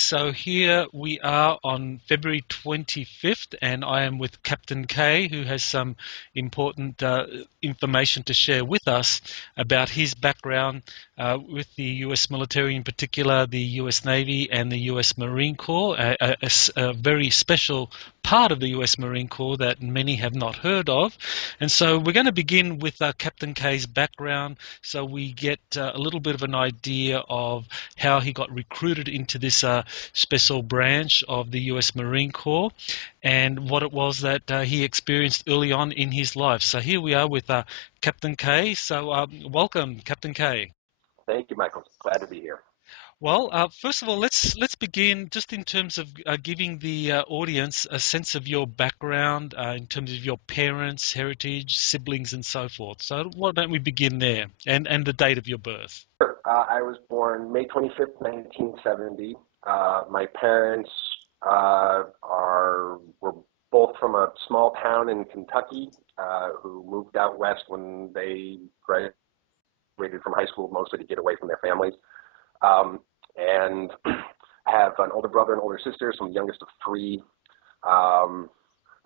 so here we are on February 25th, and I am with Captain K, who has some important information to share with us about his background with the US military, in particular the US Navy and the US Marine Corps, a very special part of the US Marine Corps that many have not heard of. And so we're going to begin with Captain K's background so we get a little bit of an idea of how he got recruited into this special branch of the US Marine Corps and what it was that he experienced early on in his life. So here we are with Captain K. So welcome, Captain K. Thank you, Michael. Glad to be here. Well, first of all, let's begin just in terms of giving the audience a sense of your background in terms of your parents, heritage, siblings, and so forth. So why don't we begin there, and the date of your birth? Sure. I was born May 25th, 1970. My parents were both from a small town in Kentucky who moved out west when they graduated from high school, mostly to get away from their families. And I have an older brother and older sister, so I'm the youngest of three.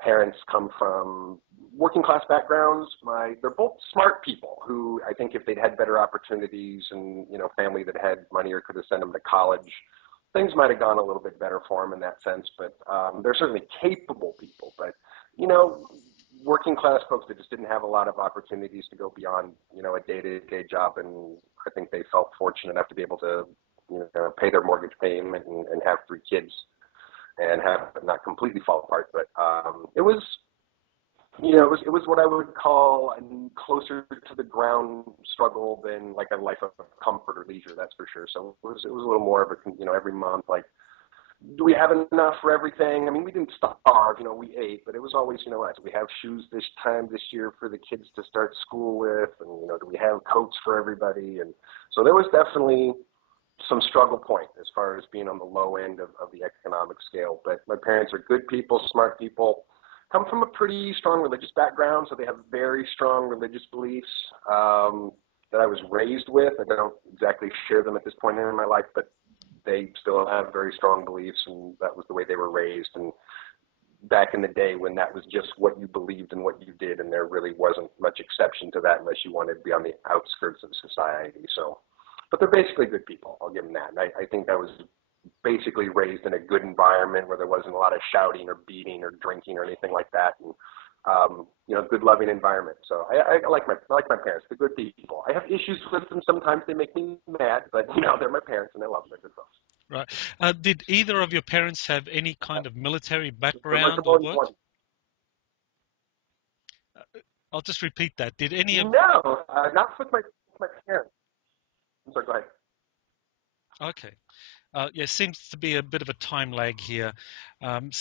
Parents come from working class backgrounds. They're both smart people who I think if they'd had better opportunities and, family that had money or could have sent them to college, things might have gone a little bit better for them in that sense. But they're certainly capable people. But, working class folks that just didn't have a lot of opportunities to go beyond, a day-to-day job. And I think they felt fortunate enough to be able to pay their mortgage payment and have three kids and have not completely fall apart. But it was what I would call a closer to the ground struggle than like a life of comfort or leisure, that's for sure. So it was a little more of a, every month, like, do we have enough for everything? I mean, we didn't starve, we ate, but it was always, do we have shoes this year for the kids to start school with? And, do we have coats for everybody? And so there was definitely some struggle point as far as being on the low end of the economic scale. But my parents are good people, smart people, come from a pretty strong religious background. So they have very strong religious beliefs that I was raised with. I don't exactly share them at this point in my life, but they still have very strong beliefs, and that was the way they were raised. And back in the day when that was just what you believed and what you did, and there really wasn't much exception to that unless you wanted to be on the outskirts of society. So, but they're basically good people. I'll give them that. And I think I was basically raised in a good environment where there wasn't a lot of shouting or beating or drinking or anything like that. And, good loving environment. So I like my parents. They're good people. I have issues with them. Sometimes they make me mad, but they're my parents and I love them. They're good folks. Right. Did either of your parents have any kind of military background or what? I'll just repeat that. Did any of... No, not with my parents. I'm sorry, go ahead. Okay. Seems to be a bit of a time lag here. We've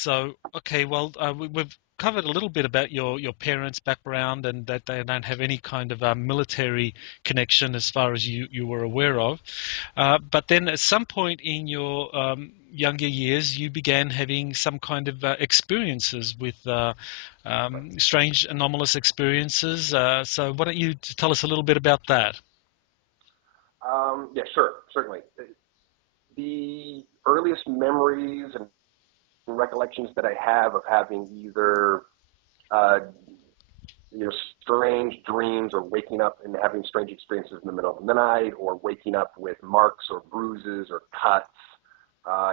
covered a little bit about your parents' background and that they don't have any kind of military connection as far as you were aware of. But then at some point in your younger years, you began having some kind of experiences with strange, anomalous experiences. So why don't you tell us a little bit about that? Yeah, sure, certainly. The earliest memories and recollections that I have of having either strange dreams or waking up and having strange experiences in the middle of the night, or waking up with marks or bruises or cuts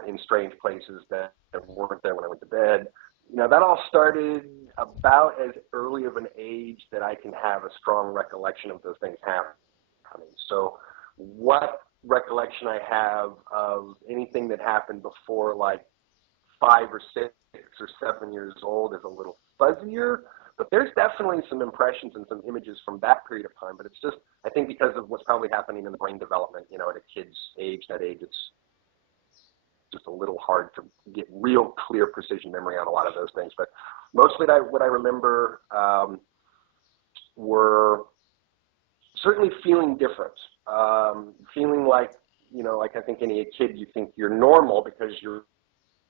in strange places that weren't there when I went to bed. That all started about as early of an age that I can have a strong recollection of those things happening. So what recollection I have of anything that happened before like 5 or 6 or 7 years old is a little fuzzier, but there's definitely some impressions and some images from that period of time. But it's just, I think because of what's probably happening in the brain development, at a kid's age, it's just a little hard to get real clear precision memory on a lot of those things. But mostly what I remember were certainly feeling different, feeling like, like I think any kid, you think you're normal because you're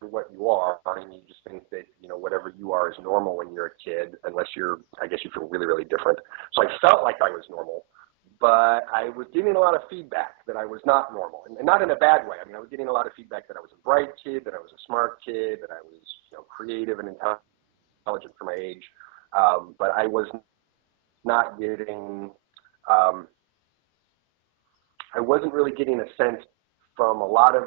what you are, and you just think that, whatever you are is normal when you're a kid, unless I guess you feel really, really different. So I felt like I was normal, but I was getting a lot of feedback that I was not normal, and not in a bad way. I mean, I was getting a lot of feedback that I was a bright kid, that I was a smart kid, that I was, creative and intelligent for my age. But I was not getting, I wasn't really getting a sense from a lot of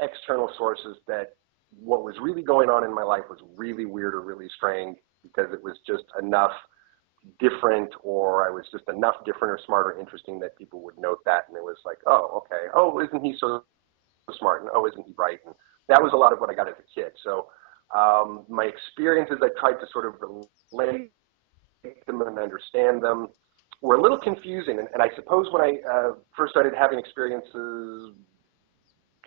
external sources that what was really going on in my life was really weird or really strange, because it was just enough different, or I was just enough different or smart or interesting that people would note that, and it was like, oh, okay, oh, isn't he so smart, and oh, isn't he bright? And that was a lot of what I got as a kid. So my experiences, I tried to sort of relate them and understand them, were a little confusing. And I suppose when I first started having experiences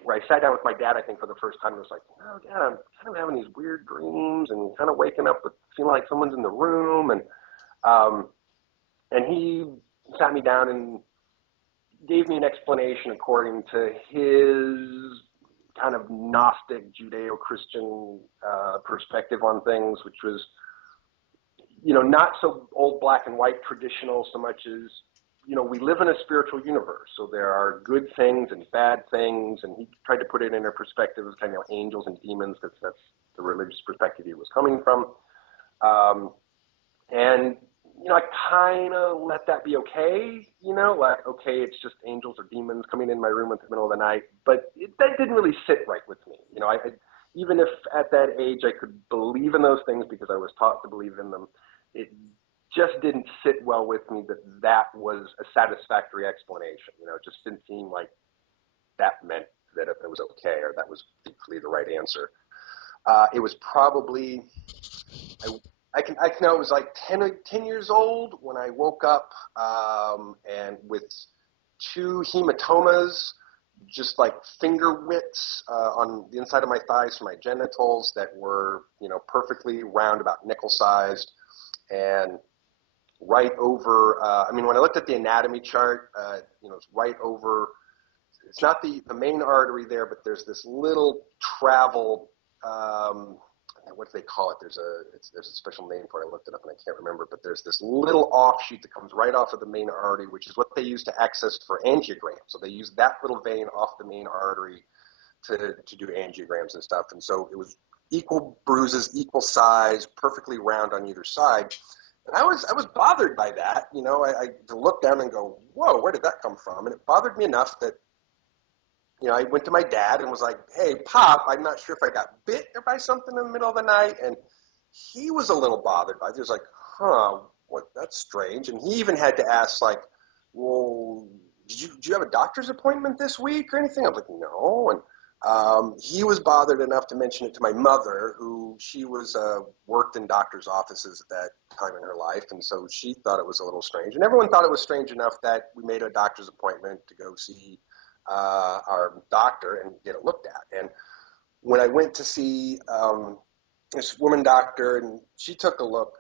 where I sat down with my dad, I think for the first time, it was like, oh, Dad, I'm kind of having these weird dreams and kind of waking up with feeling like someone's in the room. And he sat me down and gave me an explanation according to his kind of Gnostic Judeo-Christian perspective on things, which was, not so old black and white traditional so much as, we live in a spiritual universe. So there are good things and bad things. And he tried to put it in a perspective of kind of angels and demons, because that's the religious perspective he was coming from. And I kind of let that be okay, like, okay, it's just angels or demons coming in my room in the middle of the night. But that didn't really sit right with me. Even if at that age I could believe in those things because I was taught to believe in them, it just didn't sit well with me that was a satisfactory explanation. It just didn't seem like that meant that it was okay, or that was equally the right answer. It was probably, I can know it was like 10 years old when I woke up and with two hematomas, just like finger widths on the inside of my thighs from my genitals that were, perfectly round, about nickel sized, and right over, when I looked at the anatomy chart, it's right over, it's not the main artery there, but there's this little travel, what do they call it? There's a special name for it. I looked it up and I can't remember, but there's this little offshoot that comes right off of the main artery, which is what they use to access for angiograms. So they use that little vein off the main artery to do angiograms and stuff. And so it was equal bruises, equal size, perfectly round on either side. And I was bothered by that. I to look down and go, whoa, where did that come from? And it bothered me enough that, I went to my dad and was like, hey, Pop, I'm not sure if I got bit by something in the middle of the night. And he was a little bothered by it. He was like, what? That's strange. And he even had to ask, like, well, did you have a doctor's appointment this week or anything? I was like, no. And he was bothered enough to mention it to my mother, who she was worked in doctor's offices at that time in her life. And so she thought it was a little strange. And everyone thought it was strange enough that we made a doctor's appointment to go see our doctor and get it looked at. And when I went to see this woman doctor and she took a look,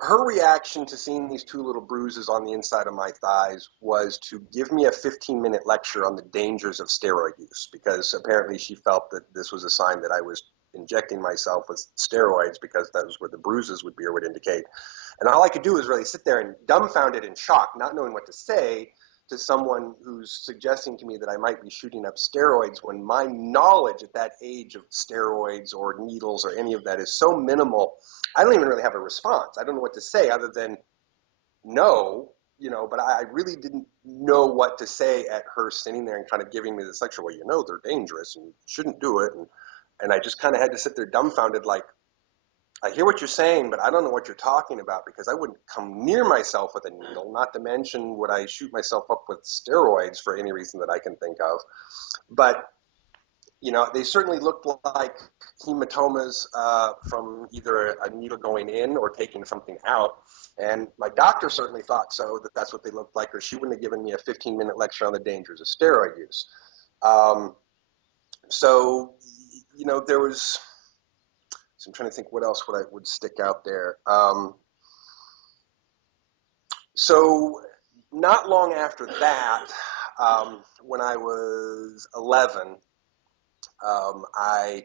her reaction to seeing these two little bruises on the inside of my thighs was to give me a 15-minute lecture on the dangers of steroid use, because apparently she felt that this was a sign that I was injecting myself with steroids, because that was where the bruises would be or would indicate. And all I could do was really sit there and dumbfounded in shock, not knowing what to say to someone who's suggesting to me that I might be shooting up steroids, when my knowledge at that age of steroids or needles or any of that is so minimal. I don't even really have a response. I don't know what to say other than no, but I really didn't know what to say at her sitting there and kind of giving me this lecture. Well, they're dangerous and you shouldn't do it. And I just kind of had to sit there dumbfounded, like, I hear what you're saying, but I don't know what you're talking about, because I wouldn't come near myself with a needle, not to mention would I shoot myself up with steroids for any reason that I can think of. But, they certainly looked like hematomas from either a needle going in or taking something out. And my doctor certainly thought so, that that's what they looked like, or she wouldn't have given me a 15-minute lecture on the dangers of steroid use. So, there was... So I'm trying to think what else would stick out there. So not long after that, when I was 11, I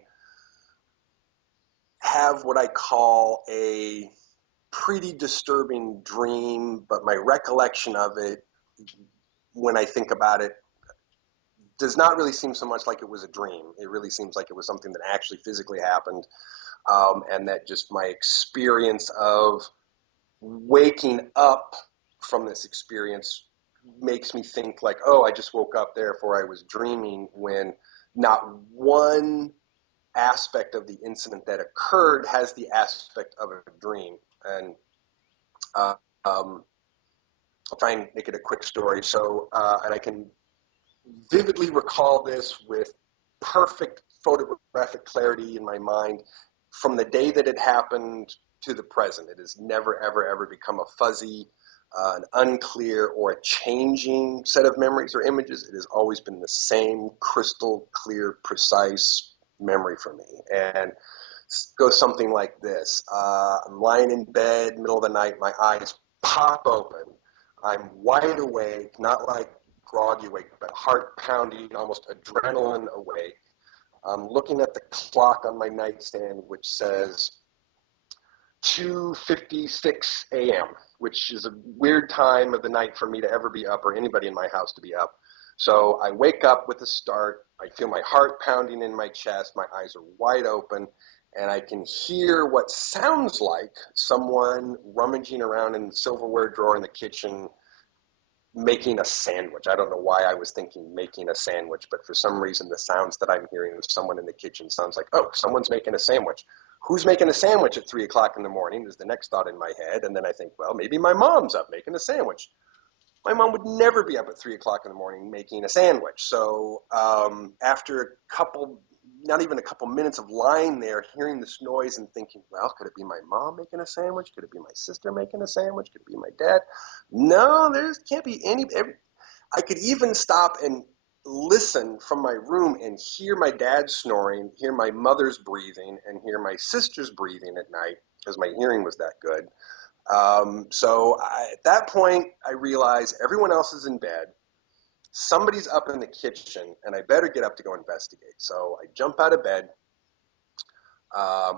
have what I call a pretty disturbing dream, but my recollection of it, when I think about it, does not really seem so much like it was a dream. It really seems like it was something that actually physically happened, and that just my experience of waking up from this experience makes me think like, oh, I just woke up, therefore I was dreaming, when not one aspect of the incident that occurred has the aspect of a dream. And uh, I'll try and make it a quick story. So, and I can vividly recall this with perfect photographic clarity in my mind from the day that it happened to the present. It has never, ever, ever become a fuzzy, an unclear, or a changing set of memories or images. It has always been the same crystal clear, precise memory for me. And it goes something like this. I'm lying in bed, middle of the night, my eyes pop open. I'm wide awake, not like groggy awake, but heart pounding, almost adrenaline awake. I'm looking at the clock on my nightstand, which says 2:56 a.m., which is a weird time of the night for me to ever be up, or anybody in my house to be up. So I wake up with a start. I feel my heart pounding in my chest. My eyes are wide open, and I can hear what sounds like someone rummaging around in the silverware drawer in the kitchen, making a sandwich. I don't know why I was thinking making a sandwich, but for some reason the sounds that I'm hearing of someone in the kitchen sounds like, oh, someone's making a sandwich. Who's making a sandwich at 3 o'clock in the morning is the next thought in my head. And then I think, well, maybe my mom's up making a sandwich. My mom would never be up at 3 o'clock in the morning making a sandwich. So after a couple, not even a couple minutes of lying there, hearing this noise and thinking, well, could it be my mom making a sandwich? Could it be my sister making a sandwich? Could it be my dad? No, there can't be any. I could even stop and listen from my room and hear my dad snoring, hear my mother's breathing, and hear my sister's breathing at night, because my hearing was that good. At that point, I realize everyone else is in bed. Somebody's up in the kitchen, and I better get up to go investigate. So I jump out of bed,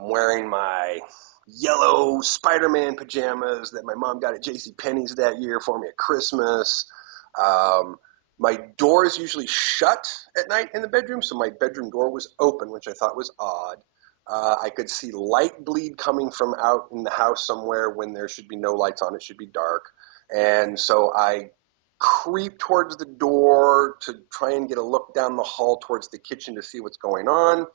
wearing my yellow Spider-Man pajamas that my mom got at JCPenney's that year for me at Christmas. My door is usually shut at night in the bedroom, so my bedroom door was open, which I thought was odd. I could see light bleed coming from out in the house somewhere when there should be no lights on. It should be dark. And so I creep towards the door to try and get a look down the hall towards the kitchen to see what's going on.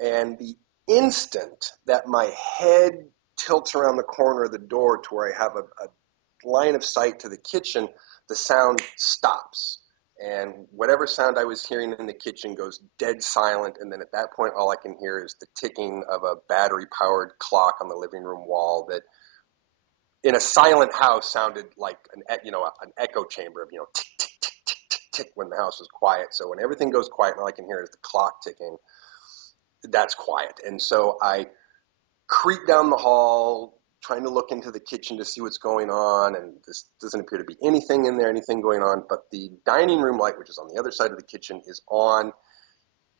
And the instant that my head tilts around the corner of the door to where I have a line of sight to the kitchen, the sound stops. And whatever sound I was hearing in the kitchen goes dead silent. And then at that point, all I can hear is the ticking of a battery-powered clock on the living room wall that, in a silent house, sounded like an echo chamber of, tick, tick, tick, tick, tick, tick when the house was quiet. So when everything goes quiet, all I can hear is the clock ticking. That's quiet. And so I creep down the hall, trying to look into the kitchen to see what's going on, and this doesn't appear to be anything in there, anything going on, but the dining room light, which is on the other side of the kitchen, is on.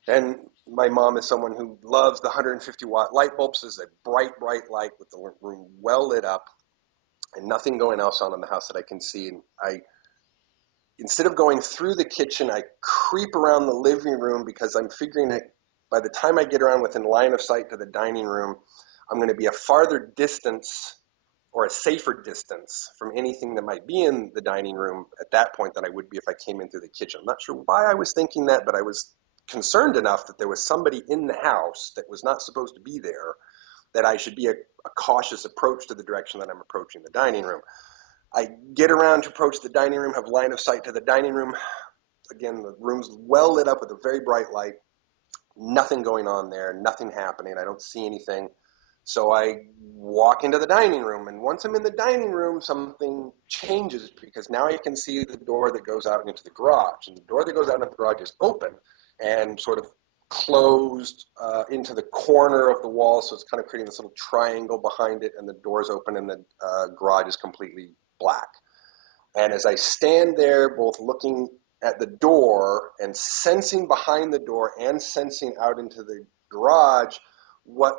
And my mom is someone who loves the 150-watt light bulbs. So there's a bright, bright light with the room well lit up and nothing going else on in the house that I can see. And instead of going through the kitchen, I creep around the living room, because I'm figuring that by the time I get around within line of sight to the dining room, I'm going to be a farther distance, or a safer distance, from anything that might be in the dining room at that point than I would be if I came in through the kitchen. I'm not sure why I was thinking that, but I was concerned enough that there was somebody in the house that was not supposed to be there, that I should be a cautious approach to the direction that I'm approaching the dining room. I get around to approach the dining room, have line of sight to the dining room. Again, the room's well lit up with a very bright light. Nothing going on there, nothing happening. I don't see anything. So I walk into the dining room, and once I'm in the dining room, something changes, because now I can see the door that goes out into the garage. And the door that goes out into the garage is open and sort of closed into the corner of the wall, so it's kind of creating this little triangle behind it, and the door's open, and the garage is completely black. And as I stand there, both looking at the door and sensing behind the door and sensing out into the garage, what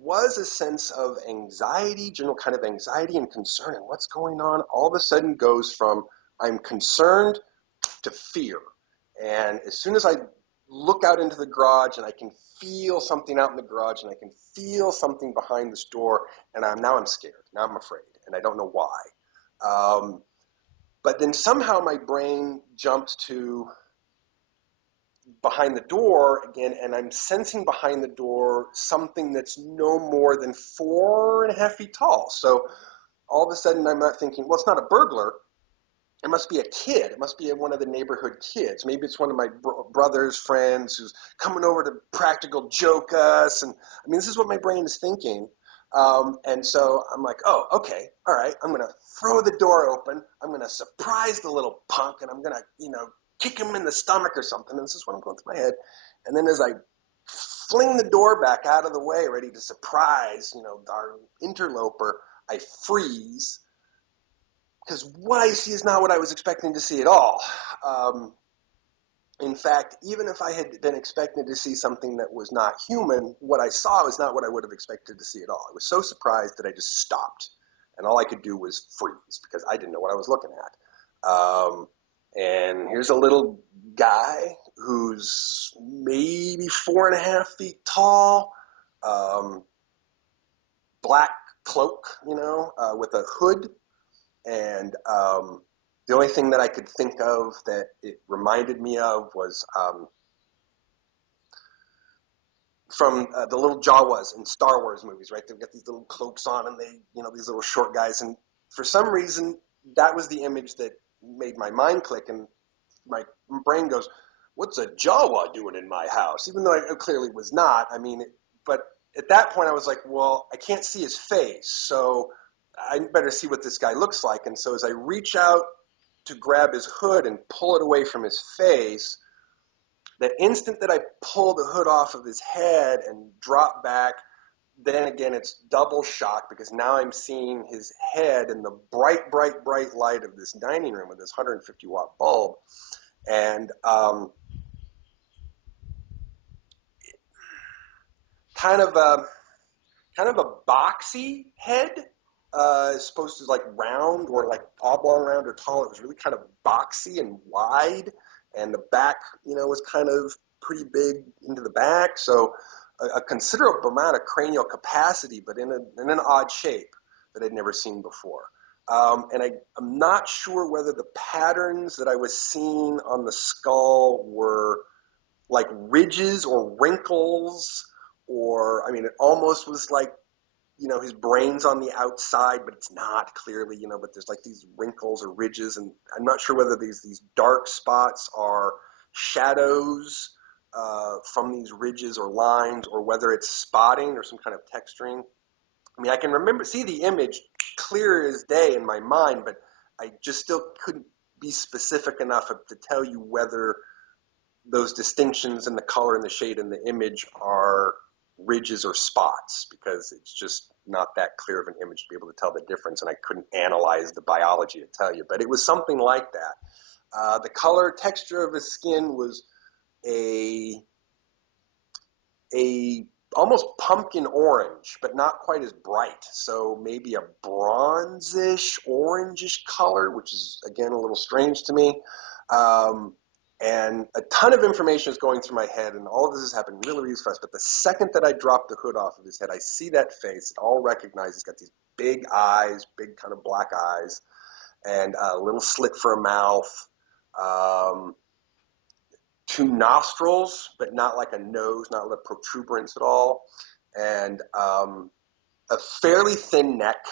was a sense of anxiety, general kind of anxiety and concern, and what's going on all of a sudden goes from I'm concerned to fear. And as soon as I look out into the garage and I can feel something out in the garage and I can feel something behind this door, and I'm scared. Now I'm afraid, and I don't know why. But then somehow my brain jumps to behind the door again, and I'm sensing behind the door something that's no more than 4.5 feet tall. So all of a sudden I'm not thinking, well, it's not a burglar. It must be a kid. It must be one of the neighborhood kids. Maybe it's one of my brother's friends who's coming over to practical joke us. And I mean, this is what my brain is thinking. And so I'm like, oh, okay, all right. I'm going to throw the door open. I'm going to surprise the little punk, and I'm going to, kick him in the stomach or something. And this is what I'm going through my head. And then as I fling the door back out of the way, ready to surprise, our interloper, I freeze, because what I see is not what I was expecting to see at all. In fact, even if I had been expecting to see something that was not human, what I saw was not what I would have expected to see at all. I was so surprised that I just stopped, and all I could do was freeze because I didn't know what I was looking at. And here's a little guy who's maybe 4.5 feet tall, black cloak, with a hood. And the only thing that I could think of that it reminded me of was from the little Jawas in Star Wars movies, right? They've got these little cloaks on, and they, these little short guys. And for some reason, that was the image that made my mind click, and my brain goes, what's a Jawa doing in my house? Even though I clearly was not. I mean, but at that point I was like, well, I can't see his face, so I better see what this guy looks like. And so as I reach out to grab his hood and pull it away from his face, that instant that I pull the hood off of his head and drop back, then again it's double shock, because now I'm seeing his head in the bright, bright, bright light of this dining room with this 150-watt bulb. And kind of a boxy head, supposed to like round or like oblong, round or tall. It was really kind of boxy and wide, and the back, was kind of pretty big into the back. So a considerable amount of cranial capacity, but in an odd shape that I'd never seen before. And I'm not sure whether the patterns that I was seeing on the skull were like ridges or wrinkles, or, I mean, it almost was like, his brain's on the outside, but it's not clearly, but there's like these wrinkles or ridges, and I'm not sure whether these dark spots are shadows from these ridges or lines, or whether it's spotting or some kind of texturing. I mean, I can see the image clear as day in my mind, but I just still couldn't be specific enough to tell you whether those distinctions in the color and the shade in the image are ridges or spots, because it's just not that clear of an image to be able to tell the difference, and I couldn't analyze the biology to tell you, but it was something like that. The color texture of his skin was a almost pumpkin orange, but not quite as bright, so maybe a bronzish, orangish color, which is, again, a little strange to me. And a ton of information is going through my head, and all of this is happening really, really fast. But the second that I drop the hood off of his head, I see that face. It all recognized. He's got these big eyes, big kind of black eyes, and a little slit for a mouth, 2 nostrils, but not like a nose, not like a protuberance at all, and a fairly thin neck.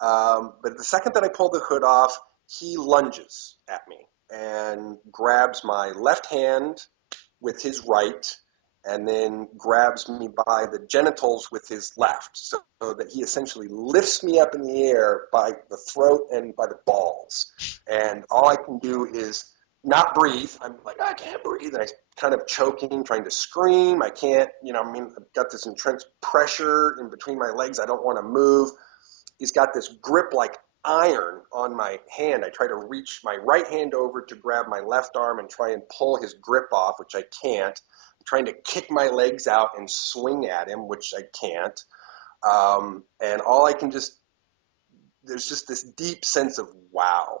But the second that I pull the hood off, he lunges at me and grabs my left hand with his right, and then grabs me by the genitals with his left, so that he essentially lifts me up in the air by the throat and by the balls. And all I can do is not breathe. I'm like, I can't breathe. And I'm kind of choking, trying to scream. I can't, I've got this intense pressure in between my legs. I don't want to move. He's got this grip like iron on my hand. I try to reach my right hand over to grab my left arm and try and pull his grip off, which I can't. I'm trying to kick my legs out and swing at him, which I can't. And all I can just, there's just this deep sense of, wow,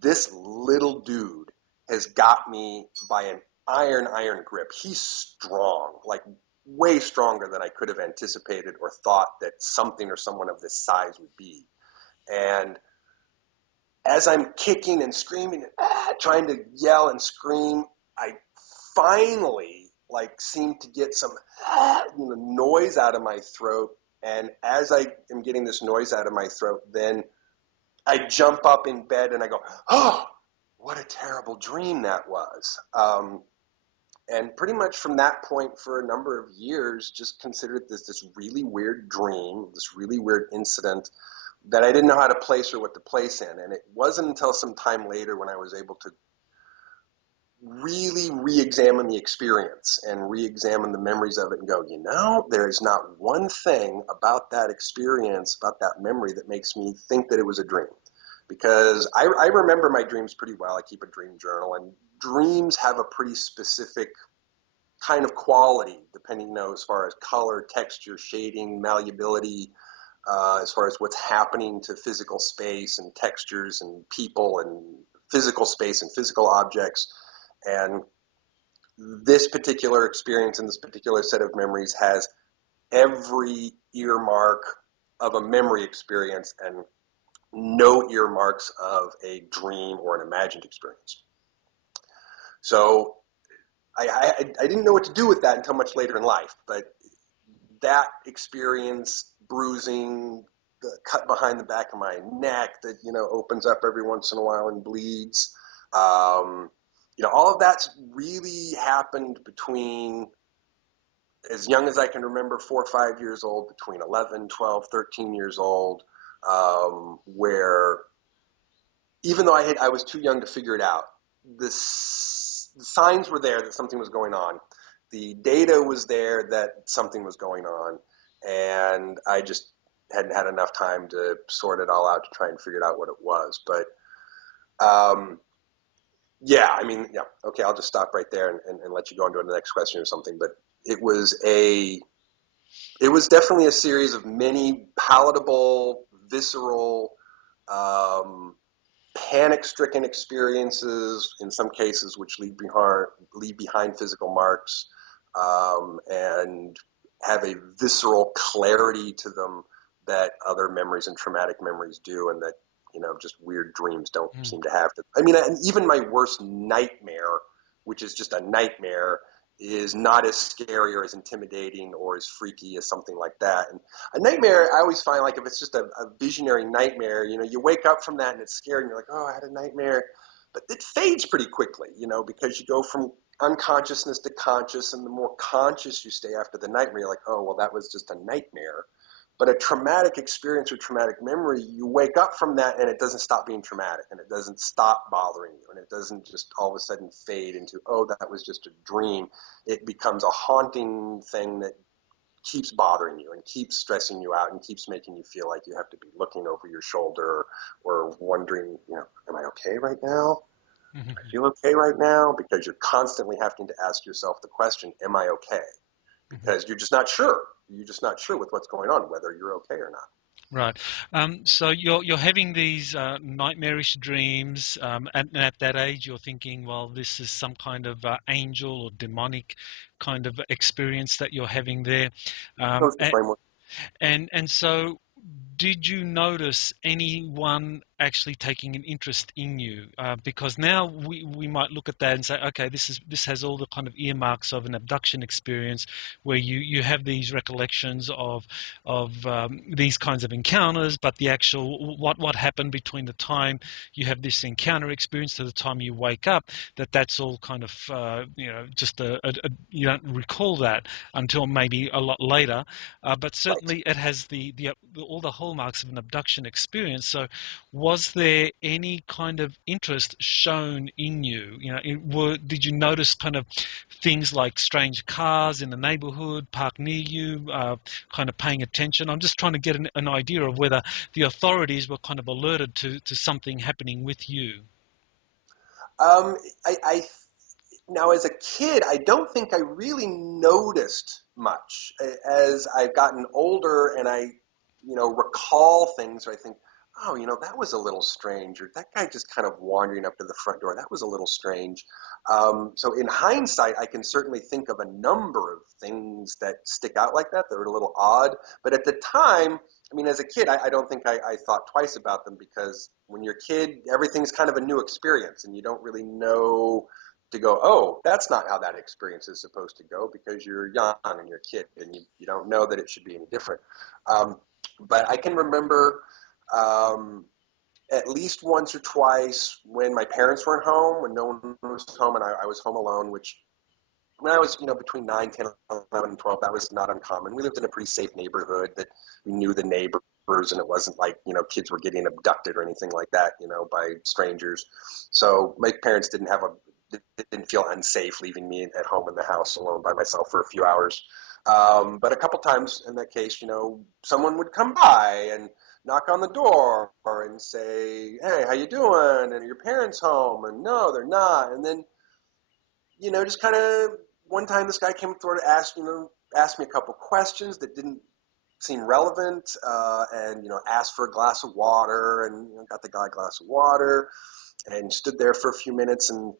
this little dude has got me by an iron grip. He's strong, like way stronger than I could have anticipated or thought that something or someone of this size would be. And as I'm kicking and screaming and trying to yell and scream, I finally like seem to get some noise out of my throat. And as I am getting this noise out of my throat, then I jump up in bed and I go, oh, what a terrible dream that was. And pretty much from that point for a number of years, just considered this really weird dream, this really weird incident that I didn't know how to place or what to place in. And it wasn't until some time later when I was able to really re-examine the experience and re-examine the memories of it and go, there's not one thing about that experience, about that memory that makes me think that it was a dream. Because I remember my dreams pretty well. I keep a dream journal, and dreams have a pretty specific kind of quality, depending, as far as color, texture, shading, malleability, as far as what's happening to physical space and textures and people and physical space and physical objects. And this particular experience and this particular set of memories has every earmark of a memory experience and no earmarks of a dream or an imagined experience. So I didn't know what to do with that until much later in life, but that experience, bruising, the cut behind the back of my neck that, opens up every once in a while and bleeds, all of that's really happened between as young as I can remember, 4 or 5 years old, between 11, 12, 13 years old, where even though I was too young to figure it out, the signs were there that something was going on. The data was there that something was going on, and I just hadn't had enough time to sort it all out to try and figure out what it was. But okay, I'll just stop right there and let you go into the next question or something. But it was definitely a series of many palatable, visceral, panic-stricken experiences, in some cases which leave behind physical marks, and have a visceral clarity to them that other memories and traumatic memories do, and that just weird dreams don't seem to have. I mean, even my worst nightmare, which is just a nightmare, is not as scary or as intimidating or as freaky as something like that. And a nightmare, I always find, like, if it's just a visionary nightmare, you wake up from that and it's scary and you're like, oh, I had a nightmare. But it fades pretty quickly, because you go from unconsciousness to conscious, and the more conscious you stay after the nightmare, you're like, oh, well, that was just a nightmare. But a traumatic experience or traumatic memory, you wake up from that and it doesn't stop being traumatic, and it doesn't stop bothering you, and it doesn't just all of a sudden fade into, oh, that was just a dream. It becomes a haunting thing that keeps bothering you and keeps stressing you out and keeps making you feel like you have to be looking over your shoulder or wondering, am I okay right now? Mm-hmm. I feel okay right now? Because you're constantly having to ask yourself the question, am I okay? Because you're just not sure. You're just not sure with what's going on, whether you're okay or not. Right. So you're having these nightmarish dreams, and at that age, you're thinking, well, this is some kind of angel or demonic kind of experience that you're having there. That was the framework. And so, did you notice anyone actually taking an interest in you? Because now we might look at that and say, okay, this has all the kind of earmarks of an abduction experience, where you have these recollections of these kinds of encounters, but the actual what happened between the time you have this encounter experience to the time you wake up, that's all kind of just you don't recall that until maybe a lot later. But certainly it has all the hallmarks of an abduction experience. So was there any kind of interest shown in you? Did you notice kind of things like strange cars in the neighborhood parked near you, kind of paying attention? I'm just trying to get an idea of whether the authorities were kind of alerted to something happening with you. I Now, as a kid, I don't think I really noticed much. As I've gotten older and I, recall things, or I think, oh, that was a little strange, or that guy just kind of wandering up to the front door, that was a little strange. So in hindsight, I can certainly think of a number of things that stick out like that that are a little odd. But at the time, I mean, as a kid, I don't think I thought twice about them, because when you're a kid, everything's kind of a new experience, and you don't really know to go, oh, that's not how that experience is supposed to go, because you're young and you're a kid, and you don't know that it should be any different. Um, but I can remember um, at least once or twice when my parents weren't home, when no one was home and I was home alone, which when I was, between 9, 10, 11, and 12, that was not uncommon. We lived in a pretty safe neighborhood that we knew the neighbors, and it wasn't like, kids were getting abducted or anything like that, by strangers. So my parents didn't feel unsafe leaving me at home in the house alone by myself for a few hours. But a couple times in that case, someone would come by and knock on the door and say, "Hey, how you doing? And are your parents home?" And no, they're not. And then, just kind of one time this guy came through to ask me a couple questions that didn't seem relevant, and asked for a glass of water, and got the guy a glass of water, and stood there for a few minutes and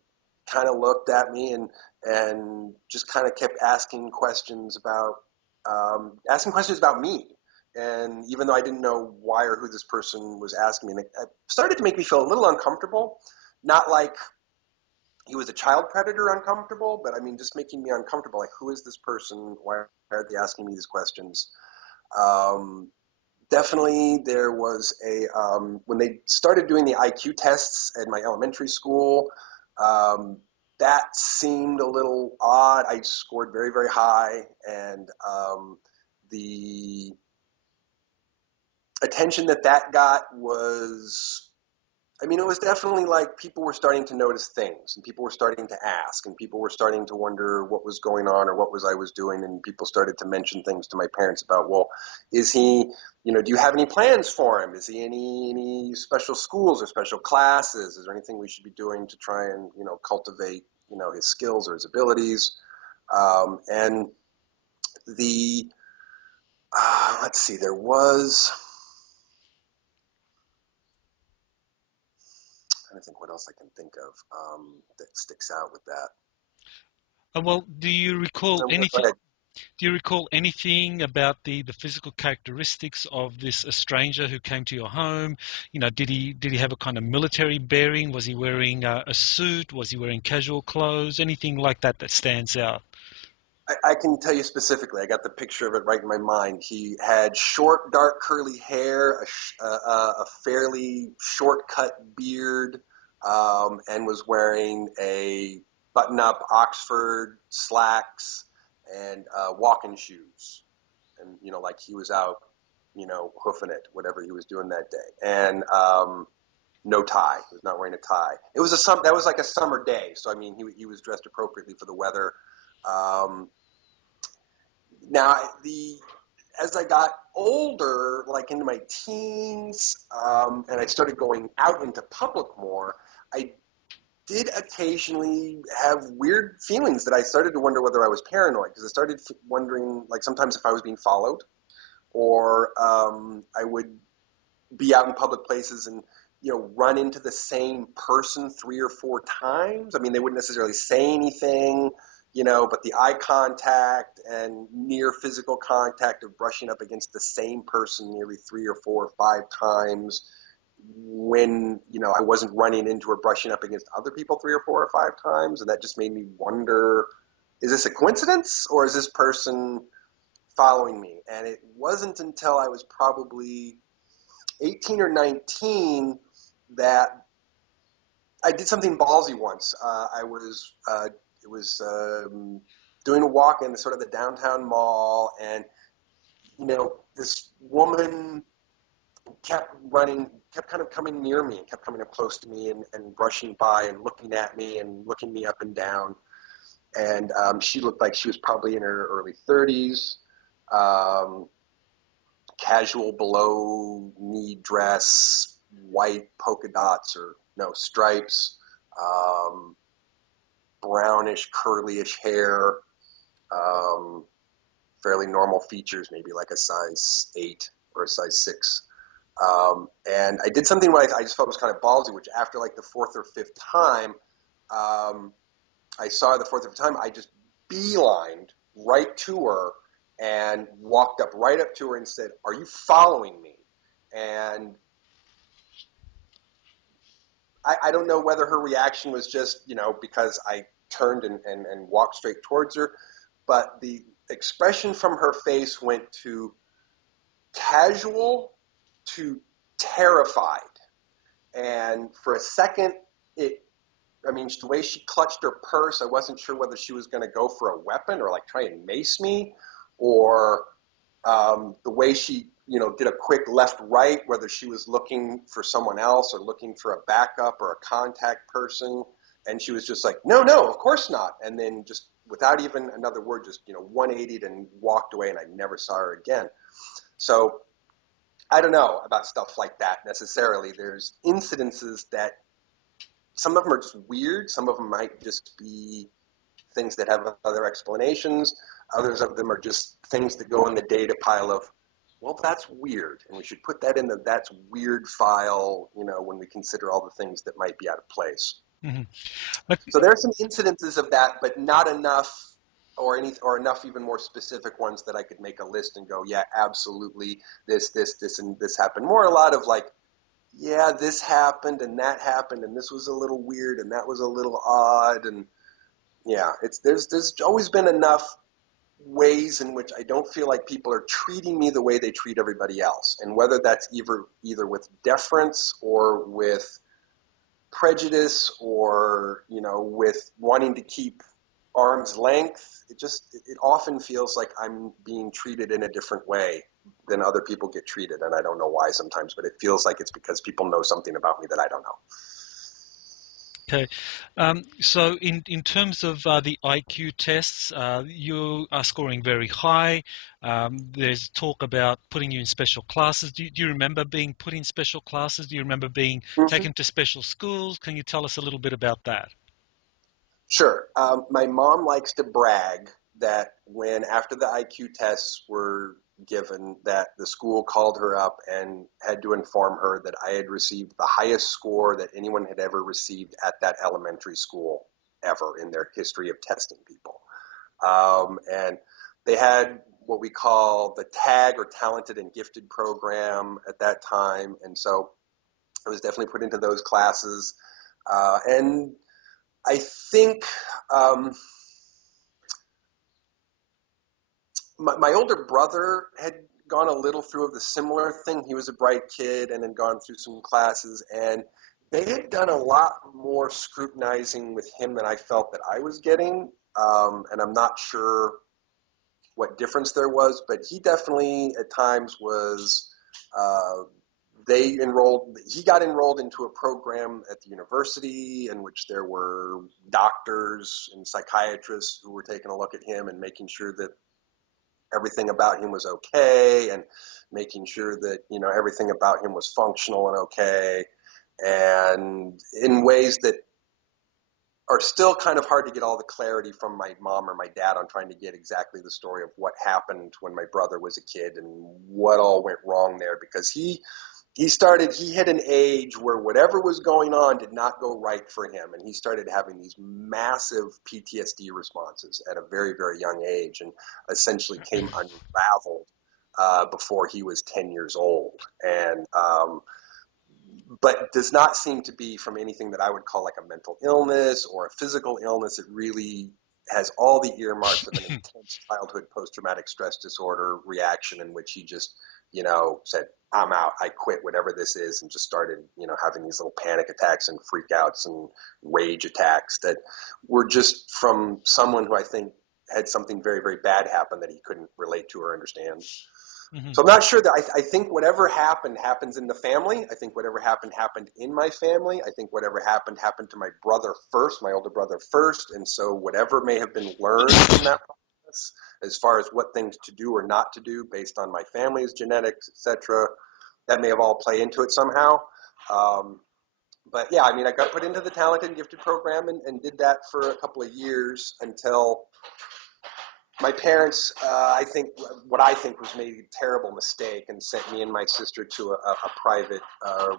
kind of looked at me and just kind of kept asking questions about me. And even though I didn't know why or who this person was asking me, it started to make me feel a little uncomfortable. Not like he was a child predator uncomfortable, but I mean, just making me uncomfortable. Like, who is this person? Why are they asking me these questions? Um, Definitely, there was when they started doing the IQ tests at my elementary school, um, that seemed a little odd. I scored very, very high, and the attention that got was, I mean, it was definitely like people were starting to notice things, and people were starting to ask, and people were starting to wonder what was going on or what was I was doing, and people started to mention things to my parents about, well, is he, do you have any plans for him? Is he any special schools or special classes? Is there anything we should be doing to try and cultivate his skills or his abilities? And the let's see, there was. I'm trying to think what else I can think of that sticks out with that. Well, do you recall Go anything? ahead. Do you recall anything about the physical characteristics of this stranger who came to your home? Did he have a kind of military bearing? Was he wearing a suit? Was he wearing casual clothes? Anything like that that stands out? I can tell you specifically. I got the picture of it right in my mind. He had short, dark, curly hair, a fairly short-cut beard, and was wearing a button-up Oxford slacks and walking shoes. And like he was out, hoofing it, whatever he was doing that day. And no tie. He was not wearing a tie. That was like a summer day, so I mean, he was dressed appropriately for the weather. Um, Now, as I got older, like into my teens, and I started going out into public more, I did occasionally have weird feelings that I started to wonder whether I was paranoid, because I started wondering, like, sometimes if I was being followed, or I would be out in public places and run into the same person 3 or 4 times. I mean, they wouldn't necessarily say anything, but the eye contact and near physical contact of brushing up against the same person nearly 3 or 4 or 5 times, when I wasn't running into or brushing up against other people 3 or 4 or 5 times, and that just made me wonder: is this a coincidence, or is this person following me? And it wasn't until I was probably 18 or 19 that I did something ballsy once. It was doing a walk in sort of the downtown mall, and this woman kept kind of coming near me, and kept coming up close to me, and brushing by and looking at me and looking me up and down. And she looked like she was probably in her early 30s. Um, Casual below knee dress, white polka dots or no stripes, um, brownish, curlyish hair, um, fairly normal features, maybe like a size 8 or a size 6. And I did something where I just felt was kind of ballsy, which after like the fourth or fifth time, I saw her the fourth or fifth time, I just beelined right to her and walked up right up to her and said, "Are you following me?" And I don't know whether her reaction was just, because I turned and walked straight towards her, but the expression from her face went to casual to terrified. And for a second, the way she clutched her purse, I wasn't sure whether she was going to go for a weapon or like try and mace me, or the way she, did a quick left right, whether she was looking for someone else or looking for a backup or a contact person. And she was just like, no, no, of course not. And then just without even another word, just, 180'd and walked away, and I never saw her again. So I don't know about stuff like that necessarily. There's incidences that some of them are just weird. Some of them might just be things that have other explanations. Others of them are just things that go in the data pile of, well, that's weird, and we should put that in the that's weird file, when we consider all the things that might be out of place. Mm-hmm. But So there are some incidences of that, but not enough or enough even more specific ones that I could make a list and go, yeah, absolutely, this, and this happened. More a lot of like, yeah, this happened and that happened and this was a little weird and that was a little odd, and yeah, there's always been enough ways in which I don't feel like people are treating me the way they treat everybody else, and whether that's either with deference or with prejudice or with wanting to keep arm's length, it often feels like I'm being treated in a different way than other people get treated, and I don't know why sometimes, but it feels like it's because people know something about me that I don't know. okay, so in terms of the IQ tests, you are scoring very high. There's talk about putting you in special classes. Do you remember being put in special classes? Do you remember being Mm-hmm. taken to special schools? Can you tell us a little bit about that? Sure. My mom likes to brag that when after the IQ tests were given, that the school called her up and had to inform her that I had received the highest score that anyone had ever received at that elementary school ever in their history of testing people. And they had what we call the TAG, or Talented and Gifted program, at that time. And so I was definitely put into those classes. And I think um, my older brother had gone a little through of the similar thing. He was a bright kid and had gone through some classes, and they had done a lot more scrutinizing with him than I felt that I was getting. And I'm not sure what difference there was, but he definitely at times was. Uh, he got enrolled into a program at the university in which there were doctors and psychiatrists who were taking a look at him and making sure that everything about him was okay, and making sure that everything about him was functional and okay, and in ways that are still kind of hard to get all the clarity from my mom or my dad on trying to get exactly the story of what happened when my brother was a kid and what all went wrong there, because he hit an age where whatever was going on did not go right for him, and he started having these massive PTSD responses at a very, very young age, and essentially came unraveled before he was 10 years old. And but does not seem to be from anything that I would call like a mental illness or a physical illness. It really has all the earmarks of an intense childhood post-traumatic stress disorder reaction, in which he just, said, I'm out, I quit, whatever this is, and just started, having these little panic attacks and freakouts and rage attacks that were just from someone who I think had something very, very bad happen that he couldn't relate to or understand. Hmm. So I'm not sure that I think whatever happened happens in the family. I think whatever happened happened in my family. I think whatever happened happened to my brother first, my older brother first. And so whatever may have been learned from that process, as far as what things to do or not to do based on my family's genetics, etc., that may have all played into it somehow. Um, But yeah, I mean, I got put into the talented and gifted program and did that for a couple of years until my parents, what I think was maybe a terrible mistake, and sent me and my sister to a private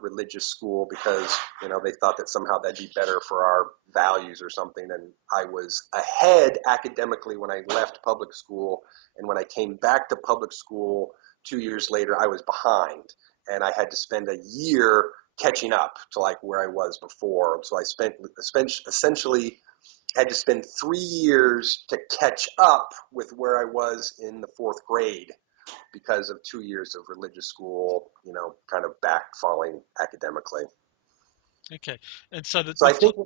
religious school because, they thought that somehow that'd be better for our values or something. And I was ahead academically when I left public school. And when I came back to public school 2 years later, I was behind. And I had to spend a year catching up to like where I was before. So I spent essentially had to spend 3 years to catch up with where I was in the fourth grade because of 2 years of religious school, kind of backfalling academically. Okay. And so So I think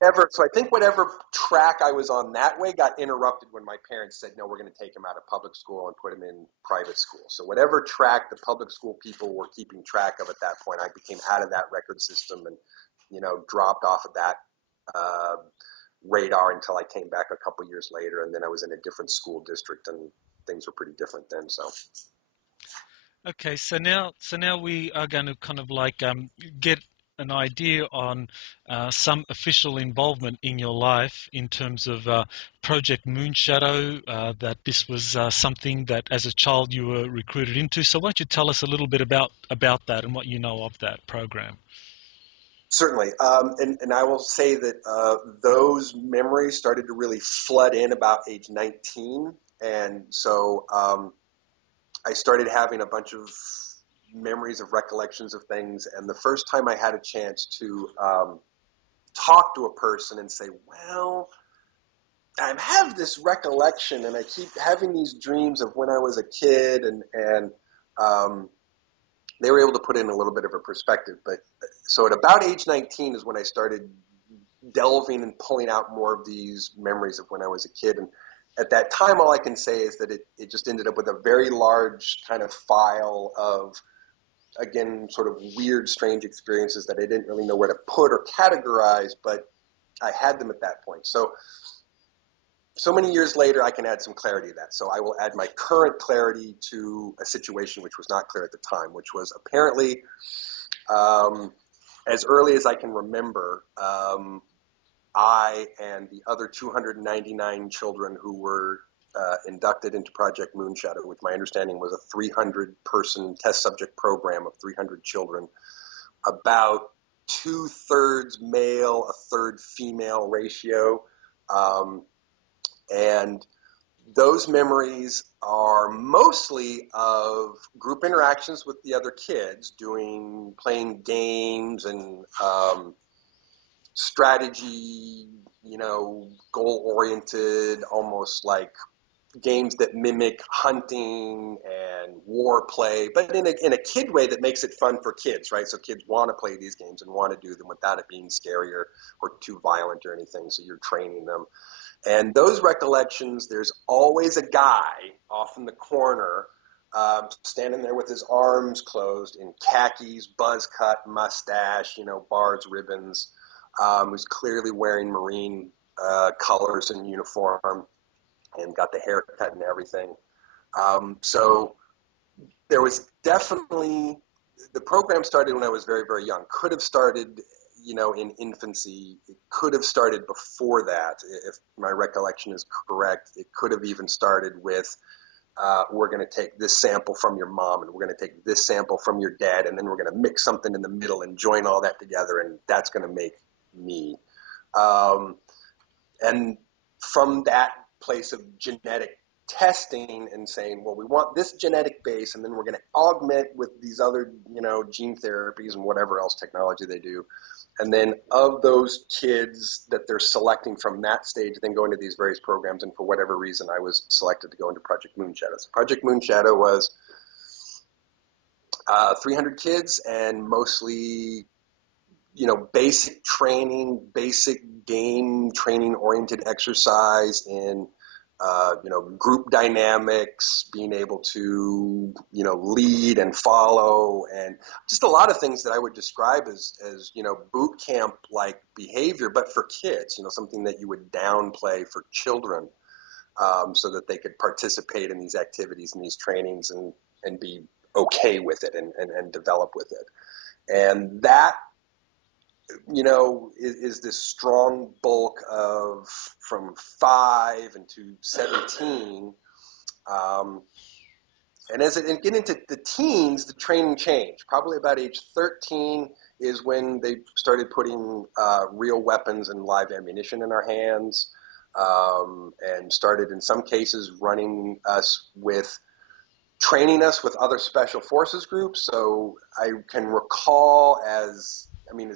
whatever track I was on that way got interrupted when my parents said, no, we're going to take him out of public school and put him in private school. So whatever track the public school people were keeping track of at that point, I became out of that record system and, dropped off of that radar until I came back a couple years later, and then I was in a different school district, and things were pretty different then. So okay, so now we are going to kind of like get an idea on some official involvement in your life in terms of Project Moonshadow, that this was something that as a child you were recruited into. So why don't you tell us a little bit about that and what you know of that program? certainly, and I will say that those memories started to really flood in about age 19, and so I started having a bunch of memories of recollections of things. And the first time I had a chance to talk to a person and say, well, I have this recollection and I keep having these dreams of when I was a kid, and they were able to put in a little bit of a perspective. But so at about age 19 is when I started delving and pulling out more of these memories of when I was a kid. And at that time, all I can say is that it just ended up with a very large kind of file of, again, sort of weird, strange experiences that I didn't really know where to put or categorize, but I had them at that point. So many years later, I can add some clarity to that. So I will add my current clarity to a situation which was not clear at the time, which was apparently, as early as I can remember, I and the other 299 children who were inducted into Project Moonshadow, which my understanding was a 300-person test subject program of 300 children, about 2/3 male, a third female ratio. And those memories are mostly of group interactions with the other kids, playing games and strategy, goal-oriented, almost like games that mimic hunting and war play, but in a kid way that makes it fun for kids, right? So kids want to play these games and want to do them without it being scary or too violent or anything, so you're training them. And those recollections, there's always a guy off in the corner standing there with his arms closed in khakis, buzz cut, mustache, bars, ribbons, who's clearly wearing Marine colors and uniform and got the haircut and everything. So there was definitely, the program started when I was very, very young. Could have started, in infancy. It could have started before that, if my recollection is correct. It could have even started with, we're going to take this sample from your mom and we're going to take this sample from your dad, and then we're going to mix something in the middle and join all that together, and that's going to make me. And from that place of genetic testing and saying, well, we want this genetic base, and then we're going to augment with these other, gene therapies and whatever else technology they do. And then of those kids that they're selecting from that stage, then go into these various programs. And for whatever reason, I was selected to go into Project Moonshadow. So Project Moonshadow was 300 kids, and mostly basic training, basic game training oriented exercise in, group dynamics, being able to, lead and follow, and just a lot of things that I would describe as boot camp like behavior, but for kids, something that you would downplay for children, so that they could participate in these activities and these trainings and be okay with it and develop with it. And that is this strong bulk of from 5 into 17. And as it get into the teens, the training changed. Probably about age 13 is when they started putting real weapons and live ammunition in our hands, and started in some cases training us with other special forces groups. So I can recall as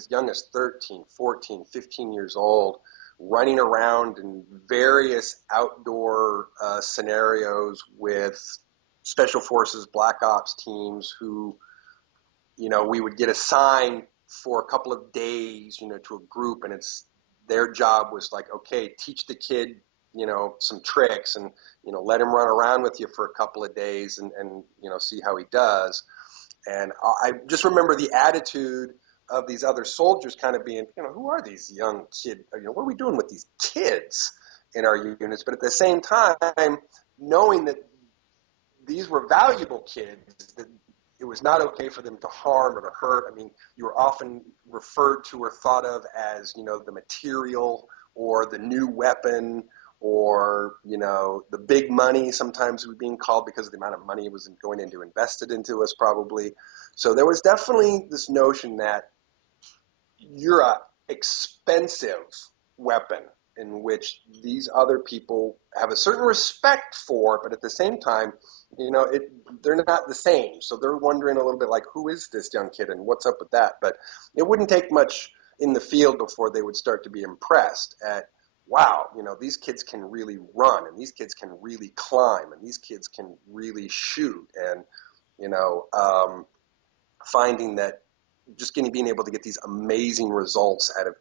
young as 13, 14, 15 years old, running around in various outdoor scenarios with special forces, black ops teams who, we would get assigned for a couple of days, to a group, and their job was like, okay, teach the kid, some tricks, and, let him run around with you for a couple of days and see how he does. And I just remember the attitude of these other soldiers kind of being, who are these young kids? What are we doing with these kids in our units? But at the same time, knowing that these were valuable kids, that it was not okay for them to harm or to hurt. You were often referred to or thought of as, the material or the new weapon, or, the big money. Sometimes we were being called because of the amount of money was going into invested into us probably. So there was definitely this notion that you're a expensive weapon in which these other people have a certain respect for, but at the same time, they're not the same. So they're wondering a little bit like, who is this young kid and what's up with that? But it wouldn't take much in the field before they would start to be impressed at, wow, these kids can really run, and these kids can really climb, and these kids can really shoot. And, finding that just being able to get these amazing results out of,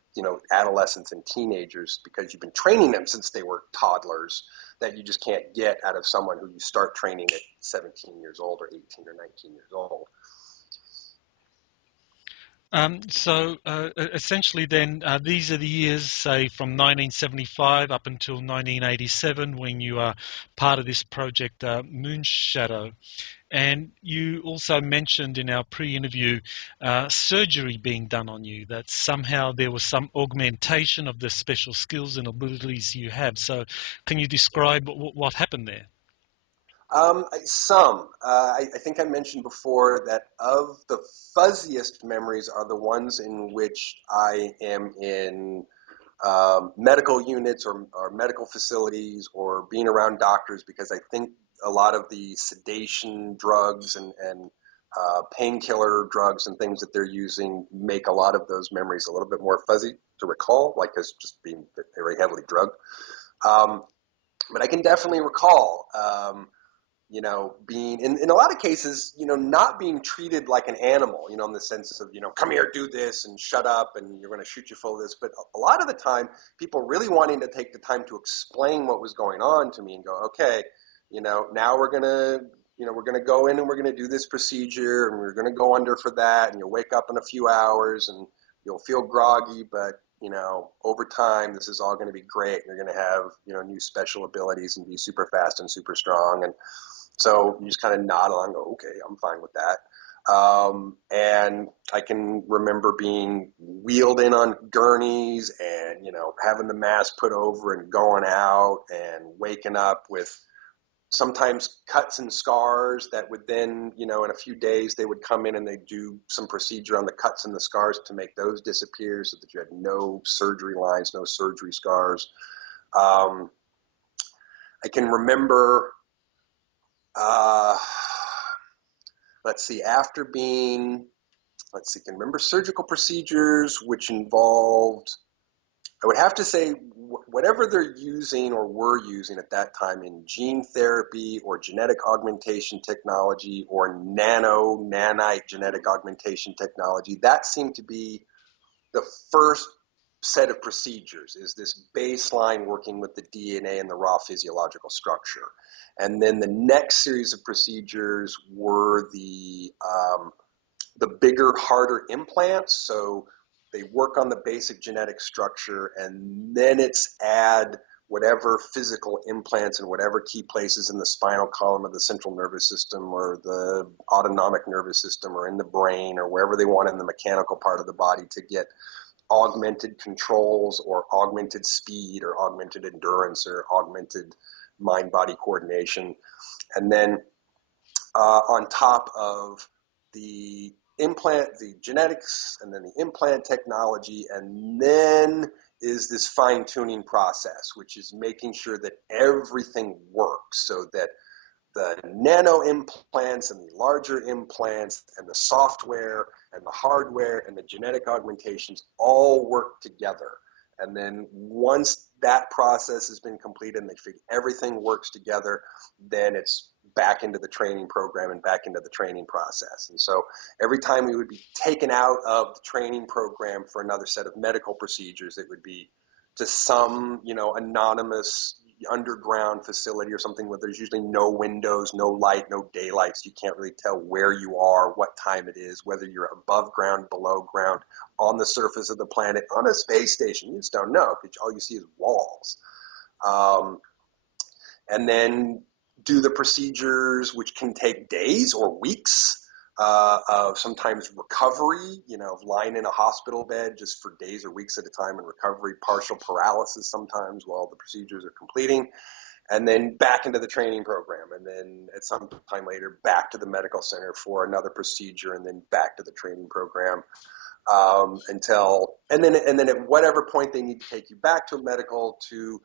adolescents and teenagers because you've been training them since they were toddlers, that you just can't get out of someone who you start training at 17 years old or 18 or 19 years old. Essentially then, these are the years, say, from 1975 up until 1987 when you are part of this project Moonshadow. And you also mentioned in our pre-interview surgery being done on you, that somehow there was some augmentation of the special skills and abilities you have. So can you describe what happened there? I think I mentioned before that of the fuzziest memories are the ones in which I am in medical units or medical facilities or being around doctors, because I think a lot of the sedation drugs and painkiller drugs and things that they're using make a lot of those memories a little bit more fuzzy to recall, like as just being very heavily drugged. But I can definitely recall being in a lot of cases, not being treated like an animal, in the sense of, come here, do this and shut up and you're going to shoot you full of this. But a lot of the time, people really wanting to take the time to explain what was going on to me and go, okay, now we're going to go in and we're going to do this procedure and we're going to go under for that. And you'll wake up in a few hours and you'll feel groggy, but over time, this is all going to be great. You're going to have, new special abilities and be super fast and super strong. And so you just kind of nod along and go, okay, I'm fine with that. And I can remember being wheeled in on gurneys and, having the mask put over and going out and waking up with sometimes cuts and scars that would then, in a few days, they would come in and they'd do some procedure on the cuts and the scars to make those disappear so that you had no surgery lines, no surgery scars. I can remember, can remember surgical procedures which involved, I would have to say, whatever they're using or were using at that time in gene therapy or genetic augmentation technology or nanite genetic augmentation technology, that seemed to be the first set of procedures, is this baseline working with the DNA and the raw physiological structure. And then the next series of procedures were the bigger, harder implants. So they work on the basic genetic structure, and then it's add whatever physical implants in whatever key places in the spinal column of the central nervous system or the autonomic nervous system or in the brain or wherever they want in the mechanical part of the body to get augmented controls or augmented speed or augmented endurance or augmented mind-body coordination. And then on top of the implant, the genetics, and then the implant technology, and then is this fine-tuning process, which is making sure that everything works so that the nano implants and the larger implants and the software and the hardware and the genetic augmentations all work together. And then once that process has been completed and they figure everything works together, then it's back into the training program and back into the training process. And so every time we would be taken out of the training program for another set of medical procedures, it would be to some, anonymous underground facility or something where there's usually no windows, no light, no daylight, so you can't really tell where you are, what time it is, whether you're above ground, below ground, on the surface of the planet, on a space station. You just don't know because all you see is walls. And then do the procedures, which can take days or weeks of sometimes recovery, of lying in a hospital bed just for days or weeks at a time in recovery, partial paralysis sometimes while the procedures are completing, and then back into the training program, and then at some time later back to the medical center for another procedure, and then back to the training program and then at whatever point they need to take you back to a medical to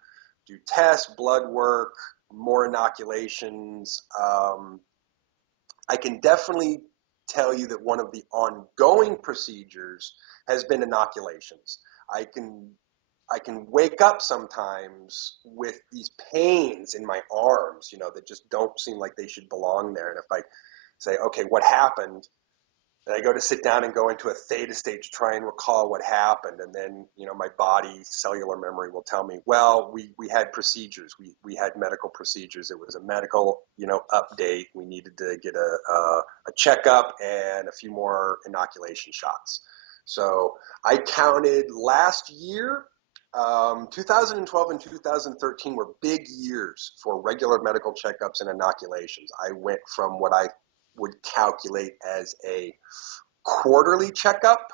do tests, blood work, more inoculations. I can definitely tell you that one of the ongoing procedures has been inoculations. I can wake up sometimes with these pains in my arms, that just don't seem like they should belong there. And if I say, okay, what happened? And I go to sit down and go into a theta state to try and recall what happened. And then, my body, cellular memory will tell me, well, we had procedures. We had medical procedures. It was a medical, update. We needed to get a checkup and a few more inoculation shots. So I counted last year, 2012 and 2013 were big years for regular medical checkups and inoculations. I went from what I would calculate as a quarterly checkup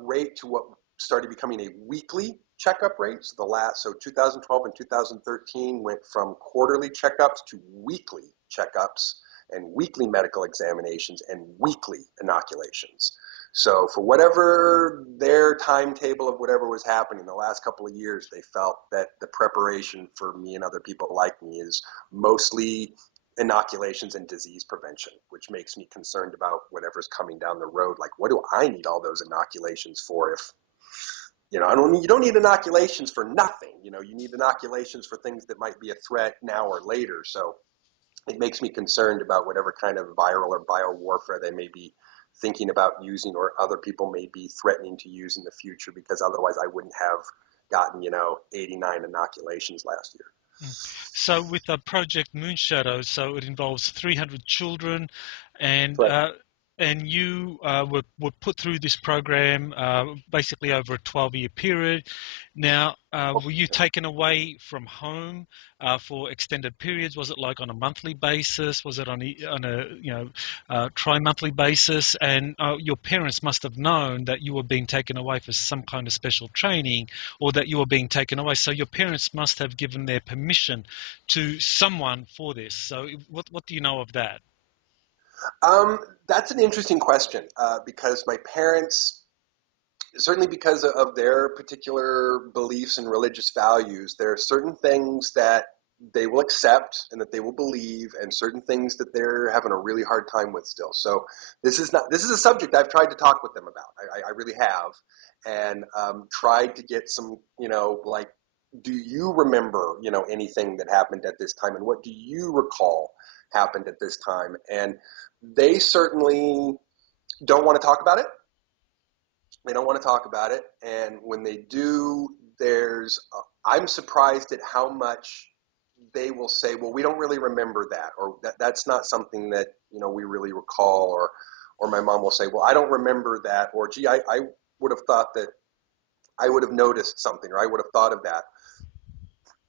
rate to what started becoming a weekly checkup rate. So 2012 and 2013 went from quarterly checkups to weekly checkups and weekly medical examinations and weekly inoculations. So for whatever their timetable of whatever was happening the last couple of years, they felt that the preparation for me and other people like me is mostly inoculations and disease prevention, which makes me concerned about whatever's coming down the road. Like, what do I need all those inoculations for? If, you don't need inoculations for nothing. You need inoculations for things that might be a threat now or later. So it makes me concerned about whatever kind of viral or biowarfare they may be thinking about using or other people may be threatening to use in the future, because otherwise I wouldn't have gotten, 89 inoculations last year. So with Project Moonshadow, so it involves 300 children, and Right. and you were put through this program basically over a 12-year period. Now, were you taken away from home for extended periods? Was it like on a monthly basis? Was it on a tri-monthly basis? And your parents must have known that you were being taken away for some kind of special training, or that you were being taken away. So your parents must have given their permission to someone for this. So what do you know of that? That's an interesting question because my parents, certainly because of their particular beliefs and religious values, there are certain things that they will accept and that they will believe, and certain things that they're having a really hard time with still. So this is a subject I've tried to talk with them about. I really have, and tried to get some, like, do you remember, anything that happened at this time, and what do you recall happened at this time? And they certainly don't want to talk about it. They don't want to talk about it. And when they do, I'm surprised at how much they will say, well, we don't really remember that, or that's not something that, we really recall, or my mom will say, well, I don't remember that, or gee, I would have thought that I would have noticed something, or I would have thought of that.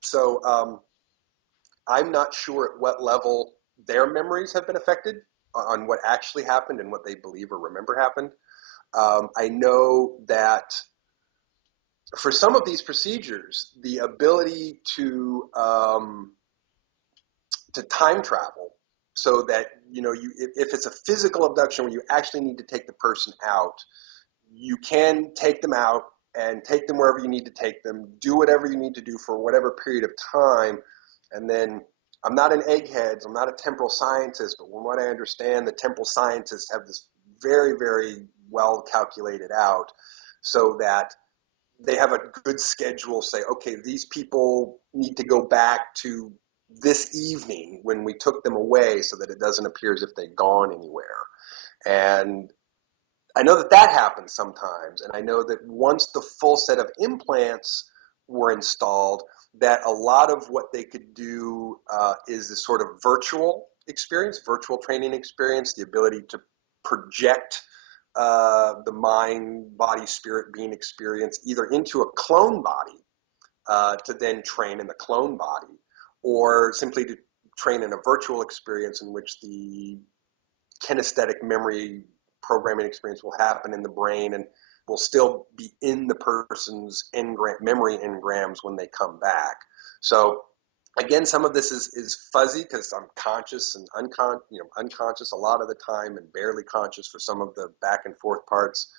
So I'm not sure at what level their memories have been affected on what actually happened and what they believe or remember happened. I know that for some of these procedures, the ability to time travel, so that if it's a physical abduction where you actually need to take the person out, you can take them out and take them wherever you need to take them, do whatever you need to do for whatever period of time, and then I'm not an egghead, I'm not a temporal scientist, but from what I understand, the temporal scientists have this very, very well calculated out so that they have a good schedule. Say, okay, these people need to go back to this evening when we took them away so that it doesn't appear as if they've gone anywhere. And I know that that happens sometimes. And I know that once the full set of implants were installed, that a lot of what they could do is this sort of virtual experience, virtual training experience, the ability to project the mind, body, spirit, being experience either into a clone body to then train in the clone body, or simply to train in a virtual experience in which the kinesthetic memory programming experience will happen in the brain and will still be in the person's memory engrams when they come back. So again, some of this is fuzzy because I'm conscious and unconscious a lot of the time, and barely conscious for some of the back and forth parts.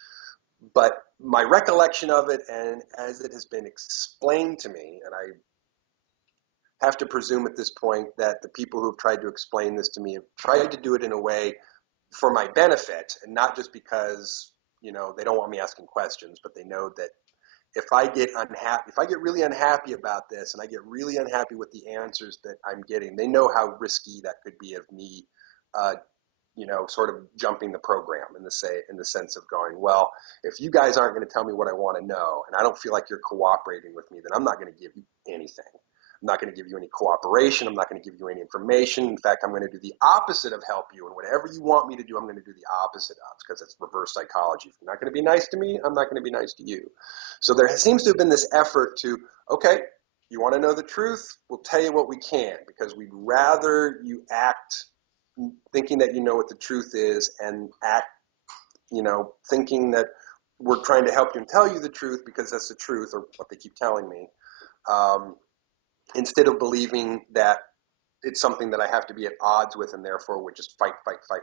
But my recollection of it, and as it has been explained to me, and I have to presume at this point that the people who have tried to explain this to me have tried to do it in a way for my benefit, and not just because they don't want me asking questions, but they know that if I get really unhappy about this, and I get really unhappy with the answers that I'm getting, they know how risky that could be of me, sort of jumping the program in the sense of going, well, if you guys aren't going to tell me what I want to know, and I don't feel like you're cooperating with me, then I'm not going to give you anything. I'm not going to give you any cooperation. I'm not going to give you any information. In fact, I'm going to do the opposite of help you. And whatever you want me to do, I'm going to do the opposite of, because it's reverse psychology. If you're not going to be nice to me, I'm not going to be nice to you. So there seems to have been this effort to, okay, you want to know the truth? We'll tell you what we can, because we'd rather you act thinking that you know what the truth is and act, thinking that we're trying to help you and tell you the truth because that's the truth, or what they keep telling me. Instead of believing that it's something that I have to be at odds with and therefore would just fight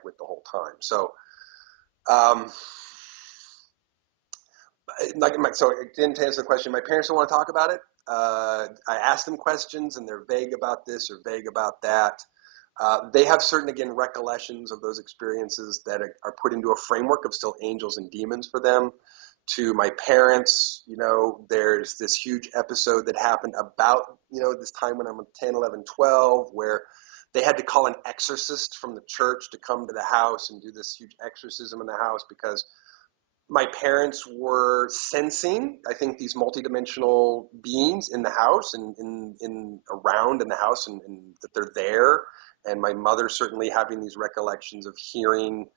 with the whole time. So, so again, to answer the question, my parents don't want to talk about it. I ask them questions and they're vague about this or vague about that. They have certain, again, recollections of those experiences that are put into a framework of still angels and demons for them. To my parents, there's this huge episode that happened about, this time when I'm 10, 11, 12, where they had to call an exorcist from the church to come to the house and do this huge exorcism in the house because my parents were sensing, I think, these multidimensional beings in the house and around in the house, and that they're there. And my mother certainly having these recollections of hearing,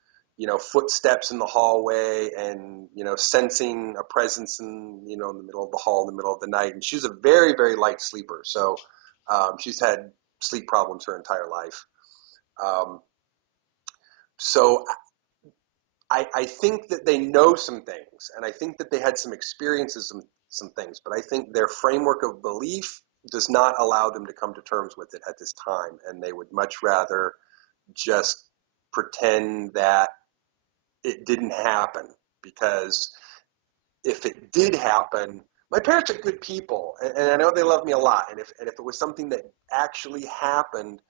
footsteps in the hallway and, sensing a presence in the middle of the hall, in the middle of the night. And she's a very, very light sleeper. So she's had sleep problems her entire life. So I think that they know some things, and I think that they had some experiences, some things, but I think their framework of belief does not allow them to come to terms with it at this time, and they would much rather just pretend that it didn't happen, because if it did happen, my parents are good people, and I know they love me a lot, and if it was something that actually happened,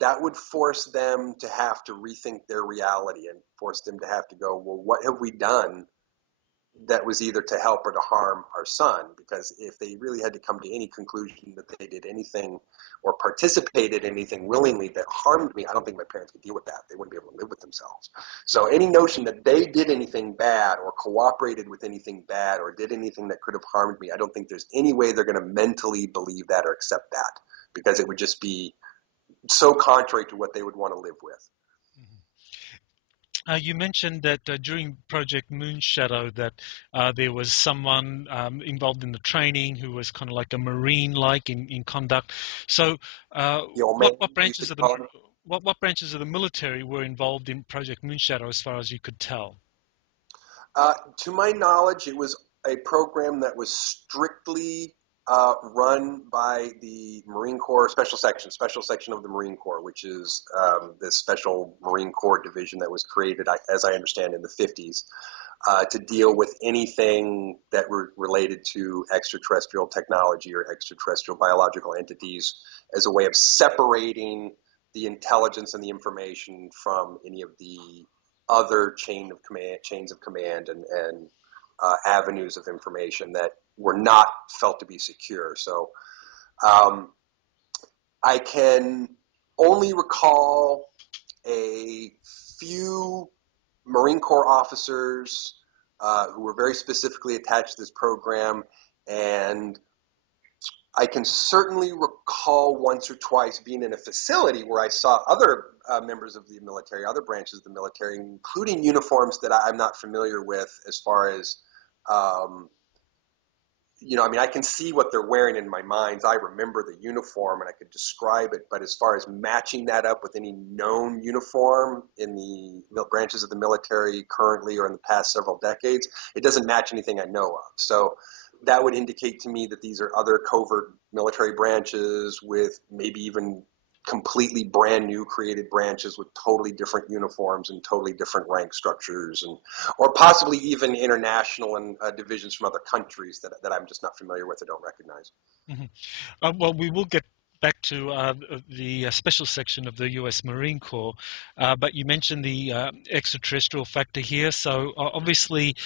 that would force them to have to rethink their reality and force them to have to go, well, what have we done that was either to help or to harm our son? Because if they really had to come to any conclusion that they did anything or participated in anything willingly that harmed me, I don't think my parents could deal with that. They wouldn't be able to live with themselves. So any notion that they did anything bad or cooperated with anything bad or did anything that could have harmed me, I don't think there's any way they're going to mentally believe that or accept that, because it would just be so contrary to what they would want to live with. You mentioned that during Project Moonshadow that there was someone involved in the training who was kind of like a Marine-like in conduct. So, what branches of the what branches of the military were involved in Project Moonshadow, as far as you could tell? To my knowledge, it was a program that was strictly run by the Marine Corps special section of the Marine Corps, which is this special Marine Corps division that was created, as I understand, in the 50s to deal with anything that were related to extraterrestrial technology or extraterrestrial biological entities as a way of separating the intelligence and the information from any of the other chains of command and avenues of information that were not felt to be secure. So I can only recall a few Marine Corps officers who were very specifically attached to this program, and I can certainly recall once or twice being in a facility where I saw other members of the military, other branches of the military, including uniforms that I'm not familiar with as far as I can see what they're wearing in my mind's eye. I remember the uniform and I could describe it, but as far as matching that up with any known uniform in the branches of the military currently or in the past several decades, it doesn't match anything I know of. So that would indicate to me that these are other covert military branches with maybe even completely brand new created branches with totally different uniforms and totally different rank structures, or possibly even international and divisions from other countries that I'm just not familiar with or don't recognize. Mm-hmm. Well, we will get back to the special section of the U.S. Marine Corps, but you mentioned the extraterrestrial factor here. So obviously,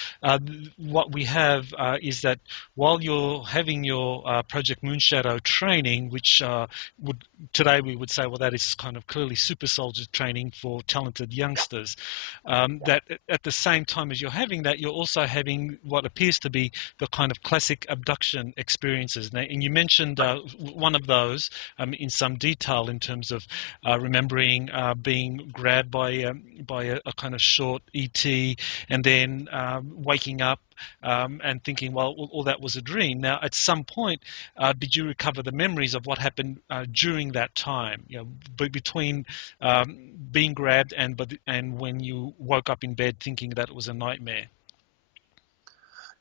what we have is that while you're having your Project Moonshadow training, which today we would say, well, that is kind of clearly super soldier training for talented youngsters. That at the same time as you're having that, you're also having what appears to be the kind of classic abduction experiences. And you mentioned one of those in some detail in terms of remembering being grabbed by a kind of short ET, and then waking up and thinking, well, all that was a dream. Now, at some point, did you recover the memories of what happened during that time, between being grabbed and when you woke up in bed thinking that it was a nightmare?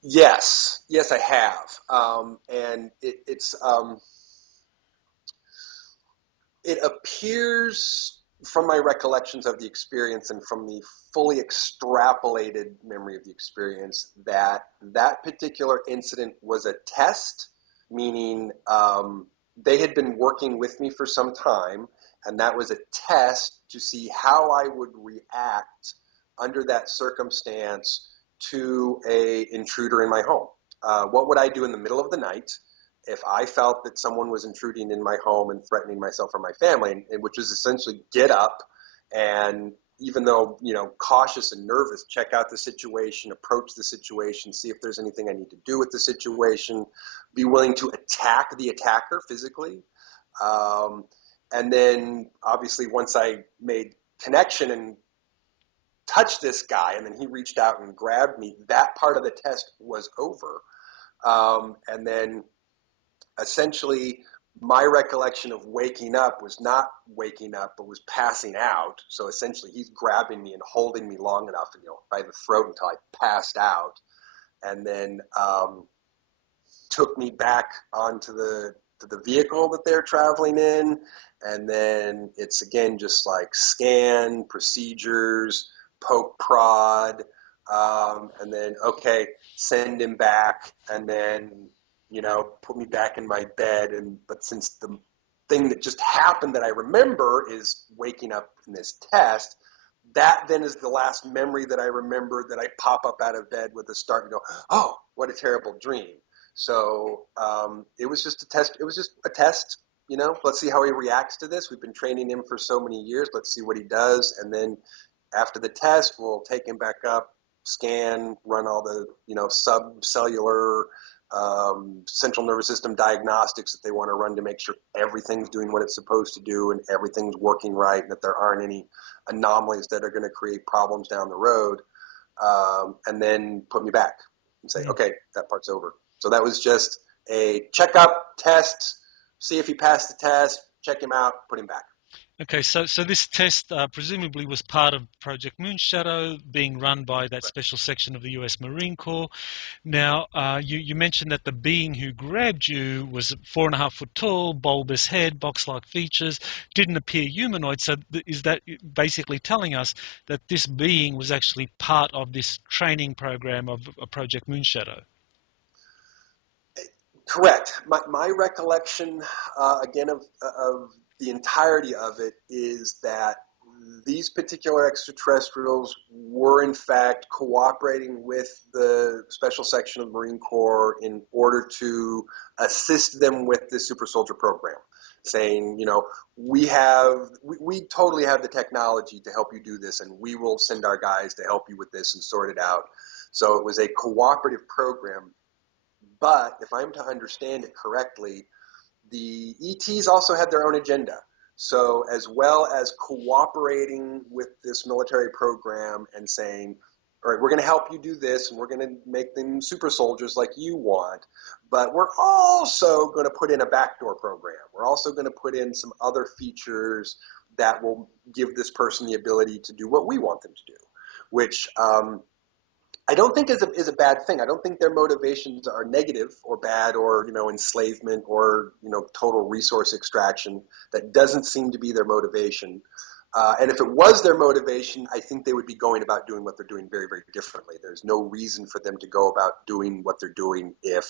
Yes, I have, and it appears from my recollections of the experience and from the fully extrapolated memory of the experience that particular incident was a test, meaning they had been working with me for some time, and that was a test to see how I would react under that circumstance to a intruder in my home. What would I do in the middle of the night if I felt that someone was intruding in my home and threatening myself or my family, and which is essentially get up and, even though, cautious and nervous, check out the situation, approach the situation, see if there's anything I need to do with the situation, be willing to attack the attacker physically. And then obviously once I made connection and touched this guy and then he reached out and grabbed me, that part of the test was over. And then essentially, my recollection of waking up was not waking up, but was passing out. So essentially, he's grabbing me and holding me long enough, by the throat until I passed out, and then took me back onto the vehicle that they're traveling in. And then it's again just like scan, procedures, poke, prod, and then okay, send him back, and then put me back in my bed. But since the thing that just happened that I remember is waking up in this test, that then is the last memory that I remember, that I pop up out of bed with a start and go, oh, what a terrible dream. So it was just a test. It was just a test. Let's see how he reacts to this. We've been training him for so many years. Let's see what he does. And then after the test, we'll take him back up, scan, run all the, subcellular central nervous system diagnostics that they want to run to make sure everything's doing what it's supposed to do and everything's working right, and that there aren't any anomalies that are going to create problems down the road, and then put me back and say, okay, that part's over. So that was just a checkup, test, see if he passed the test, check him out, put him back. Okay, so this test presumably was part of Project Moonshadow, being run by that special section of the U.S. Marine Corps. Now, you mentioned that the being who grabbed you was 4.5 foot tall, bulbous head, box-like features, didn't appear humanoid. So is that basically telling us that this being was actually part of this training program of Project Moonshadow? Correct. My recollection, again, of the entirety of it is that these particular extraterrestrials were, in fact, cooperating with the Special Section of the Marine Corps in order to assist them with the Super Soldier program, saying, we totally have the technology to help you do this, and we will send our guys to help you with this and sort it out. So it was a cooperative program. But if I'm to understand it correctly, the ETs also had their own agenda. So as well as cooperating with this military program and saying, all right, we're going to help you do this and we're going to make them super soldiers like you want, but we're also going to put in a backdoor program. We're also going to put in some other features that will give this person the ability to do what we want them to do, which I don't think is a bad thing. I don't think their motivations are negative or bad or, enslavement or, total resource extraction. That doesn't seem to be their motivation. And if it was their motivation, I think they would be going about doing what they're doing very, very differently. There's no reason for them to go about doing what they're doing if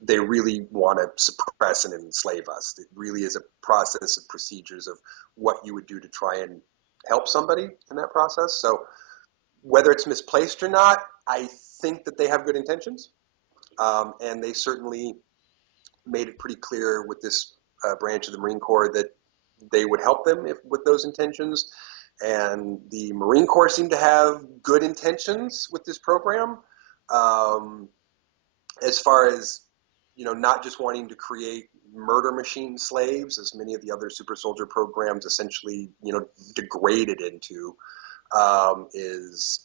they really want to suppress and enslave us. It really is a process of procedures of what you would do to try and help somebody in that process. So whether it's misplaced or not, I think that they have good intentions, and they certainly made it pretty clear with this branch of the Marine Corps that they would help them with those intentions. And the Marine Corps seemed to have good intentions with this program, as far as not just wanting to create murder machine slaves, as many of the other super soldier programs essentially degraded into. Is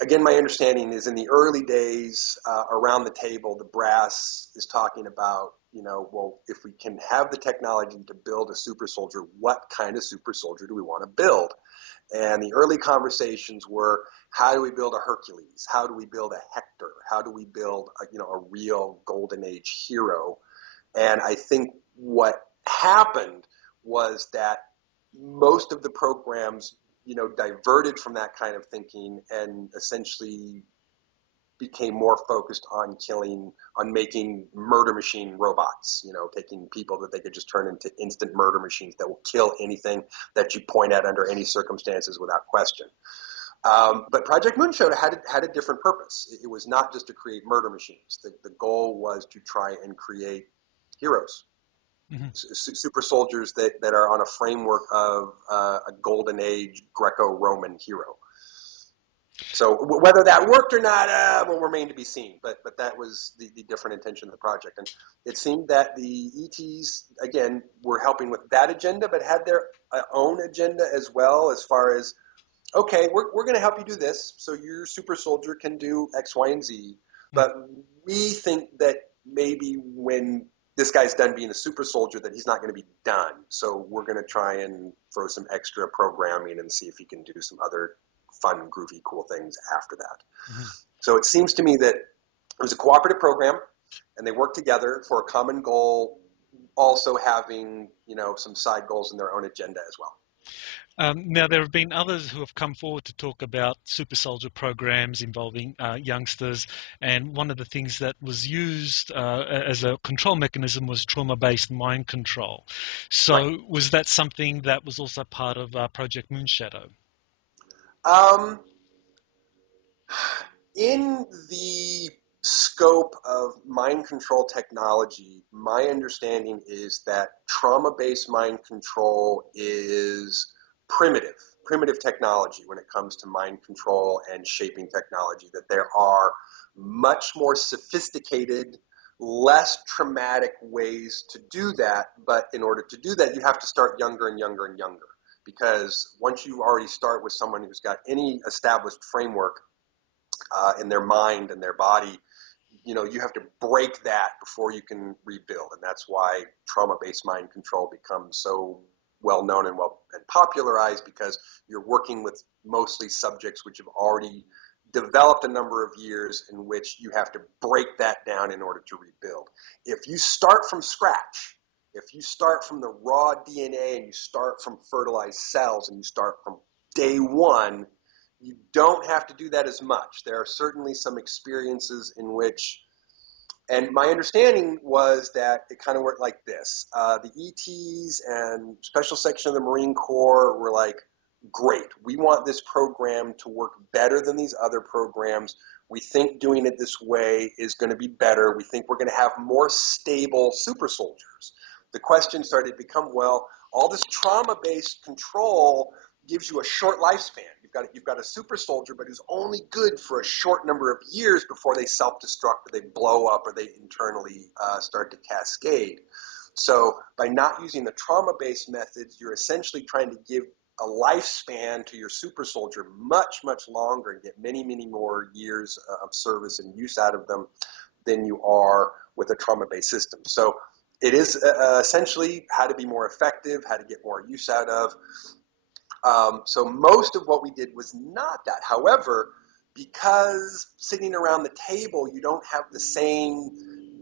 Again, my understanding is in the early days around the table, the brass is talking about, well, if we can have the technology to build a super soldier, what kind of super soldier do we want to build? And the early conversations were, how do we build a Hercules? How do we build a Hector? How do we build a real golden age hero? And I think what happened was that most of the programs diverted from that kind of thinking and essentially became more focused on making murder machine robots, taking people that they could just turn into instant murder machines that will kill anything that you point at under any circumstances without question. But Project Moonshadow had a different purpose. It was not just to create murder machines. The goal was to try and create heroes. Mm-hmm. Super soldiers that are on a framework of a golden age Greco-Roman hero. So whether that worked or not will remain to be seen. But that was the different intention of the project. And it seemed that the ETs, again, were helping with that agenda, but had their own agenda as well, as far as, okay, we're going to help you do this, so your super soldier can do X, Y, and Z. But we think that maybe when this guy's done being a super soldier that he's not going to be done. So we're going to try and throw some extra programming and see if he can do some other fun, groovy, cool things after that. Mm-hmm. So it seems to me that it was a cooperative program, and they worked together for a common goal, also having, some side goals in their own agenda as well. Now, there have been others who have come forward to talk about super soldier programs involving youngsters, and one of the things that was used as a control mechanism was trauma-based mind control. So Right. was that something that was also part of Project Moonshadow? In the scope of mind control technology, my understanding is that trauma-based mind control is primitive technology when it comes to mind control and shaping technology, that there are much more sophisticated, less traumatic ways to do that. But in order to do that, you have to start younger and younger and younger. Because once you already start with someone who's got any established framework in their mind and their body, you have to break that before you can rebuild. And that's why trauma-based mind control becomes so well known and popularized because you're working with mostly subjects which have already developed a number of years in which you have to break that down in order to rebuild. If you start from scratch, if you start from the raw DNA and you start from fertilized cells and you start from day one, you don't have to do that as much. There are certainly some experiences in which, and my understanding was that it kind of worked like this. The ETs and Special Section of the Marine Corps were like, great, we want this program to work better than these other programs. We think doing it this way is going to be better. We think we're going to have more stable super soldiers. The question started to become, well, all this trauma-based control gives you a short lifespan. You've got a super soldier, but who's only good for a short number of years before they self-destruct or they blow up or they internally start to cascade. So by not using the trauma-based methods, you're essentially trying to give a lifespan to your super soldier much, much longer and get many, many more years of service and use out of them than you are with a trauma-based system. So it is essentially how to be more effective, how to get more use out of. So most of what we did was not that. However, because sitting around the table, you don't have the same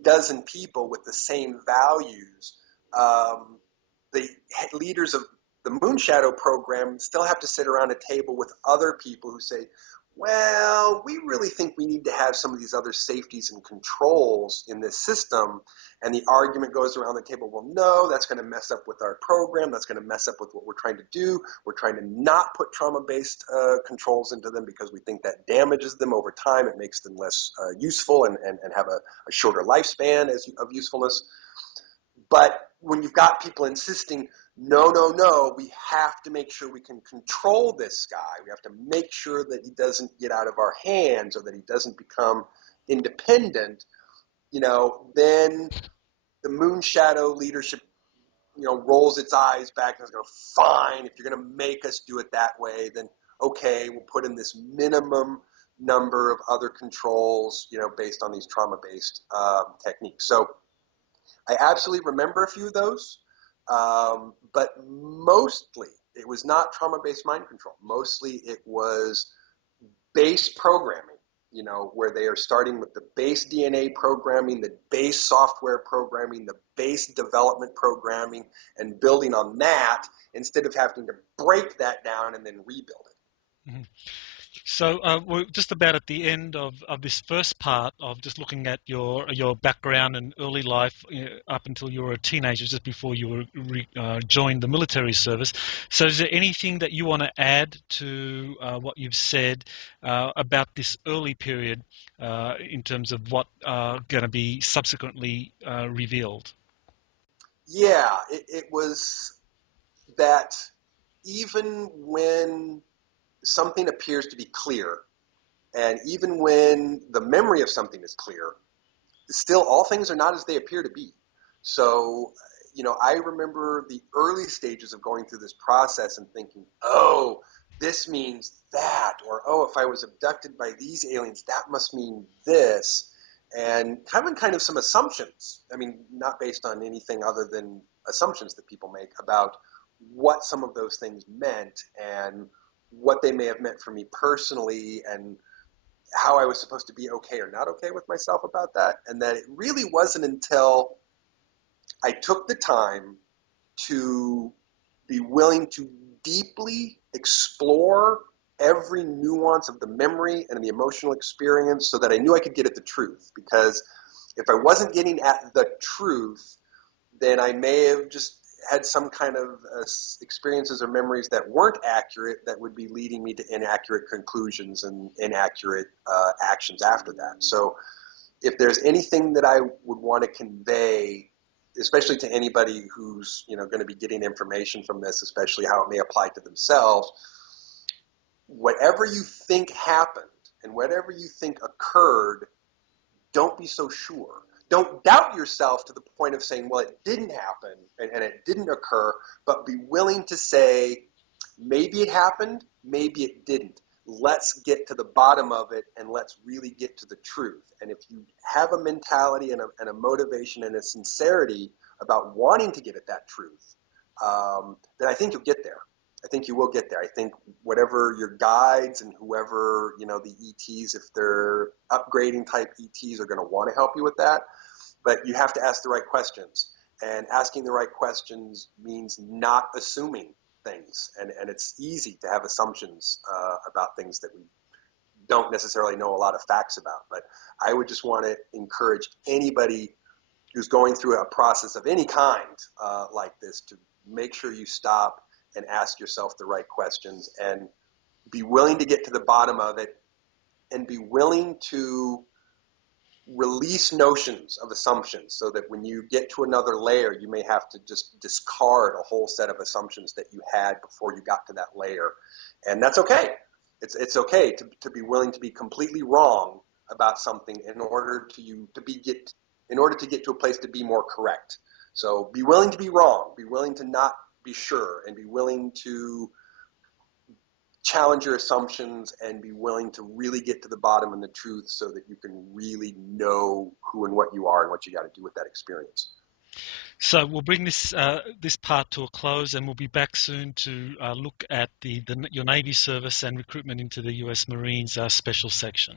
dozen people with the same values, the leaders of the Moonshadow program still have to sit around a table with other people who say, well, we really think we need to have some of these other safeties and controls in this system. And the argument goes around the table, well, no, that's going to mess up with our program. That's going to mess up with what we're trying to do. We're trying to not put trauma-based controls into them because we think that damages them over time. It makes them less useful and have a shorter lifespan of usefulness. But when you've got people insisting, no, we have to make sure we can control this guy. We have to make sure that he doesn't get out of our hands or that he doesn't become independent, then the Moonshadow leadership, rolls its eyes back and is going, fine, if you're going to make us do it that way, then okay, we'll put in this minimum number of other controls, based on these trauma-based techniques. So I absolutely remember a few of those, but mostly it was not trauma-based mind control. Mostly it was base programming, where they are starting with the base DNA programming, the base software programming, the base development programming, and building on that instead of having to break that down and then rebuild it. Mm-hmm. So we're just about at the end of this first part of just looking at your background and early life up until you were a teenager, just before you joined the military service. So is there anything that you want to add to what you've said about this early period in terms of what going to be subsequently revealed? Yeah, it was that even when something appears to be clear, and even when the memory of something is clear, still all things are not as they appear to be. So, I remember the early stages of going through this process and thinking, oh, this means that, or oh, if I was abducted by these aliens, that must mean this, and having kind of some assumptions. I mean, not based on anything other than assumptions that people make about what some of those things meant and what they may have meant for me personally, and how I was supposed to be okay or not okay with myself about that. And that it really wasn't until I took the time to be willing to deeply explore every nuance of the memory and the emotional experience so that I knew I could get at the truth. Because if I wasn't getting at the truth, then I may have just had some kind of experiences or memories that weren't accurate that would be leading me to inaccurate conclusions and inaccurate actions after that. So if there's anything that I would want to convey, especially to anybody who's going to be getting information from this, especially how it may apply to themselves, whatever you think happened and whatever you think occurred, don't be so sure. Don't doubt yourself to the point of saying, well, it didn't happen and it didn't occur, but be willing to say, maybe it happened, maybe it didn't. Let's get to the bottom of it and let's really get to the truth. And if you have a mentality and a motivation and a sincerity about wanting to get at that truth, then I think you'll get there. I think you will get there. I think whatever your guides and whoever, the ETs, if they're upgrading type ETs, are going to want to help you with that. But you have to ask the right questions. And asking the right questions means not assuming things. And it's easy to have assumptions about things that we don't necessarily know a lot of facts about. But I would just want to encourage anybody who's going through a process of any kind like this to make sure you stop and ask yourself the right questions and be willing to get to the bottom of it and be willing to release notions of assumptions so that when you get to another layer, you may have to just discard a whole set of assumptions that you had before you got to that layer. And that's okay. It's okay to be willing to be completely wrong about something in order to get to a place to be more correct. So be willing to be wrong, be willing to not be sure, and be willing to challenge your assumptions and be willing to really get to the bottom of the truth so that you can really know who and what you are and what you got to do with that experience. So we'll bring this part to a close, and we'll be back soon to look at your Navy service and recruitment into the US Marines special section.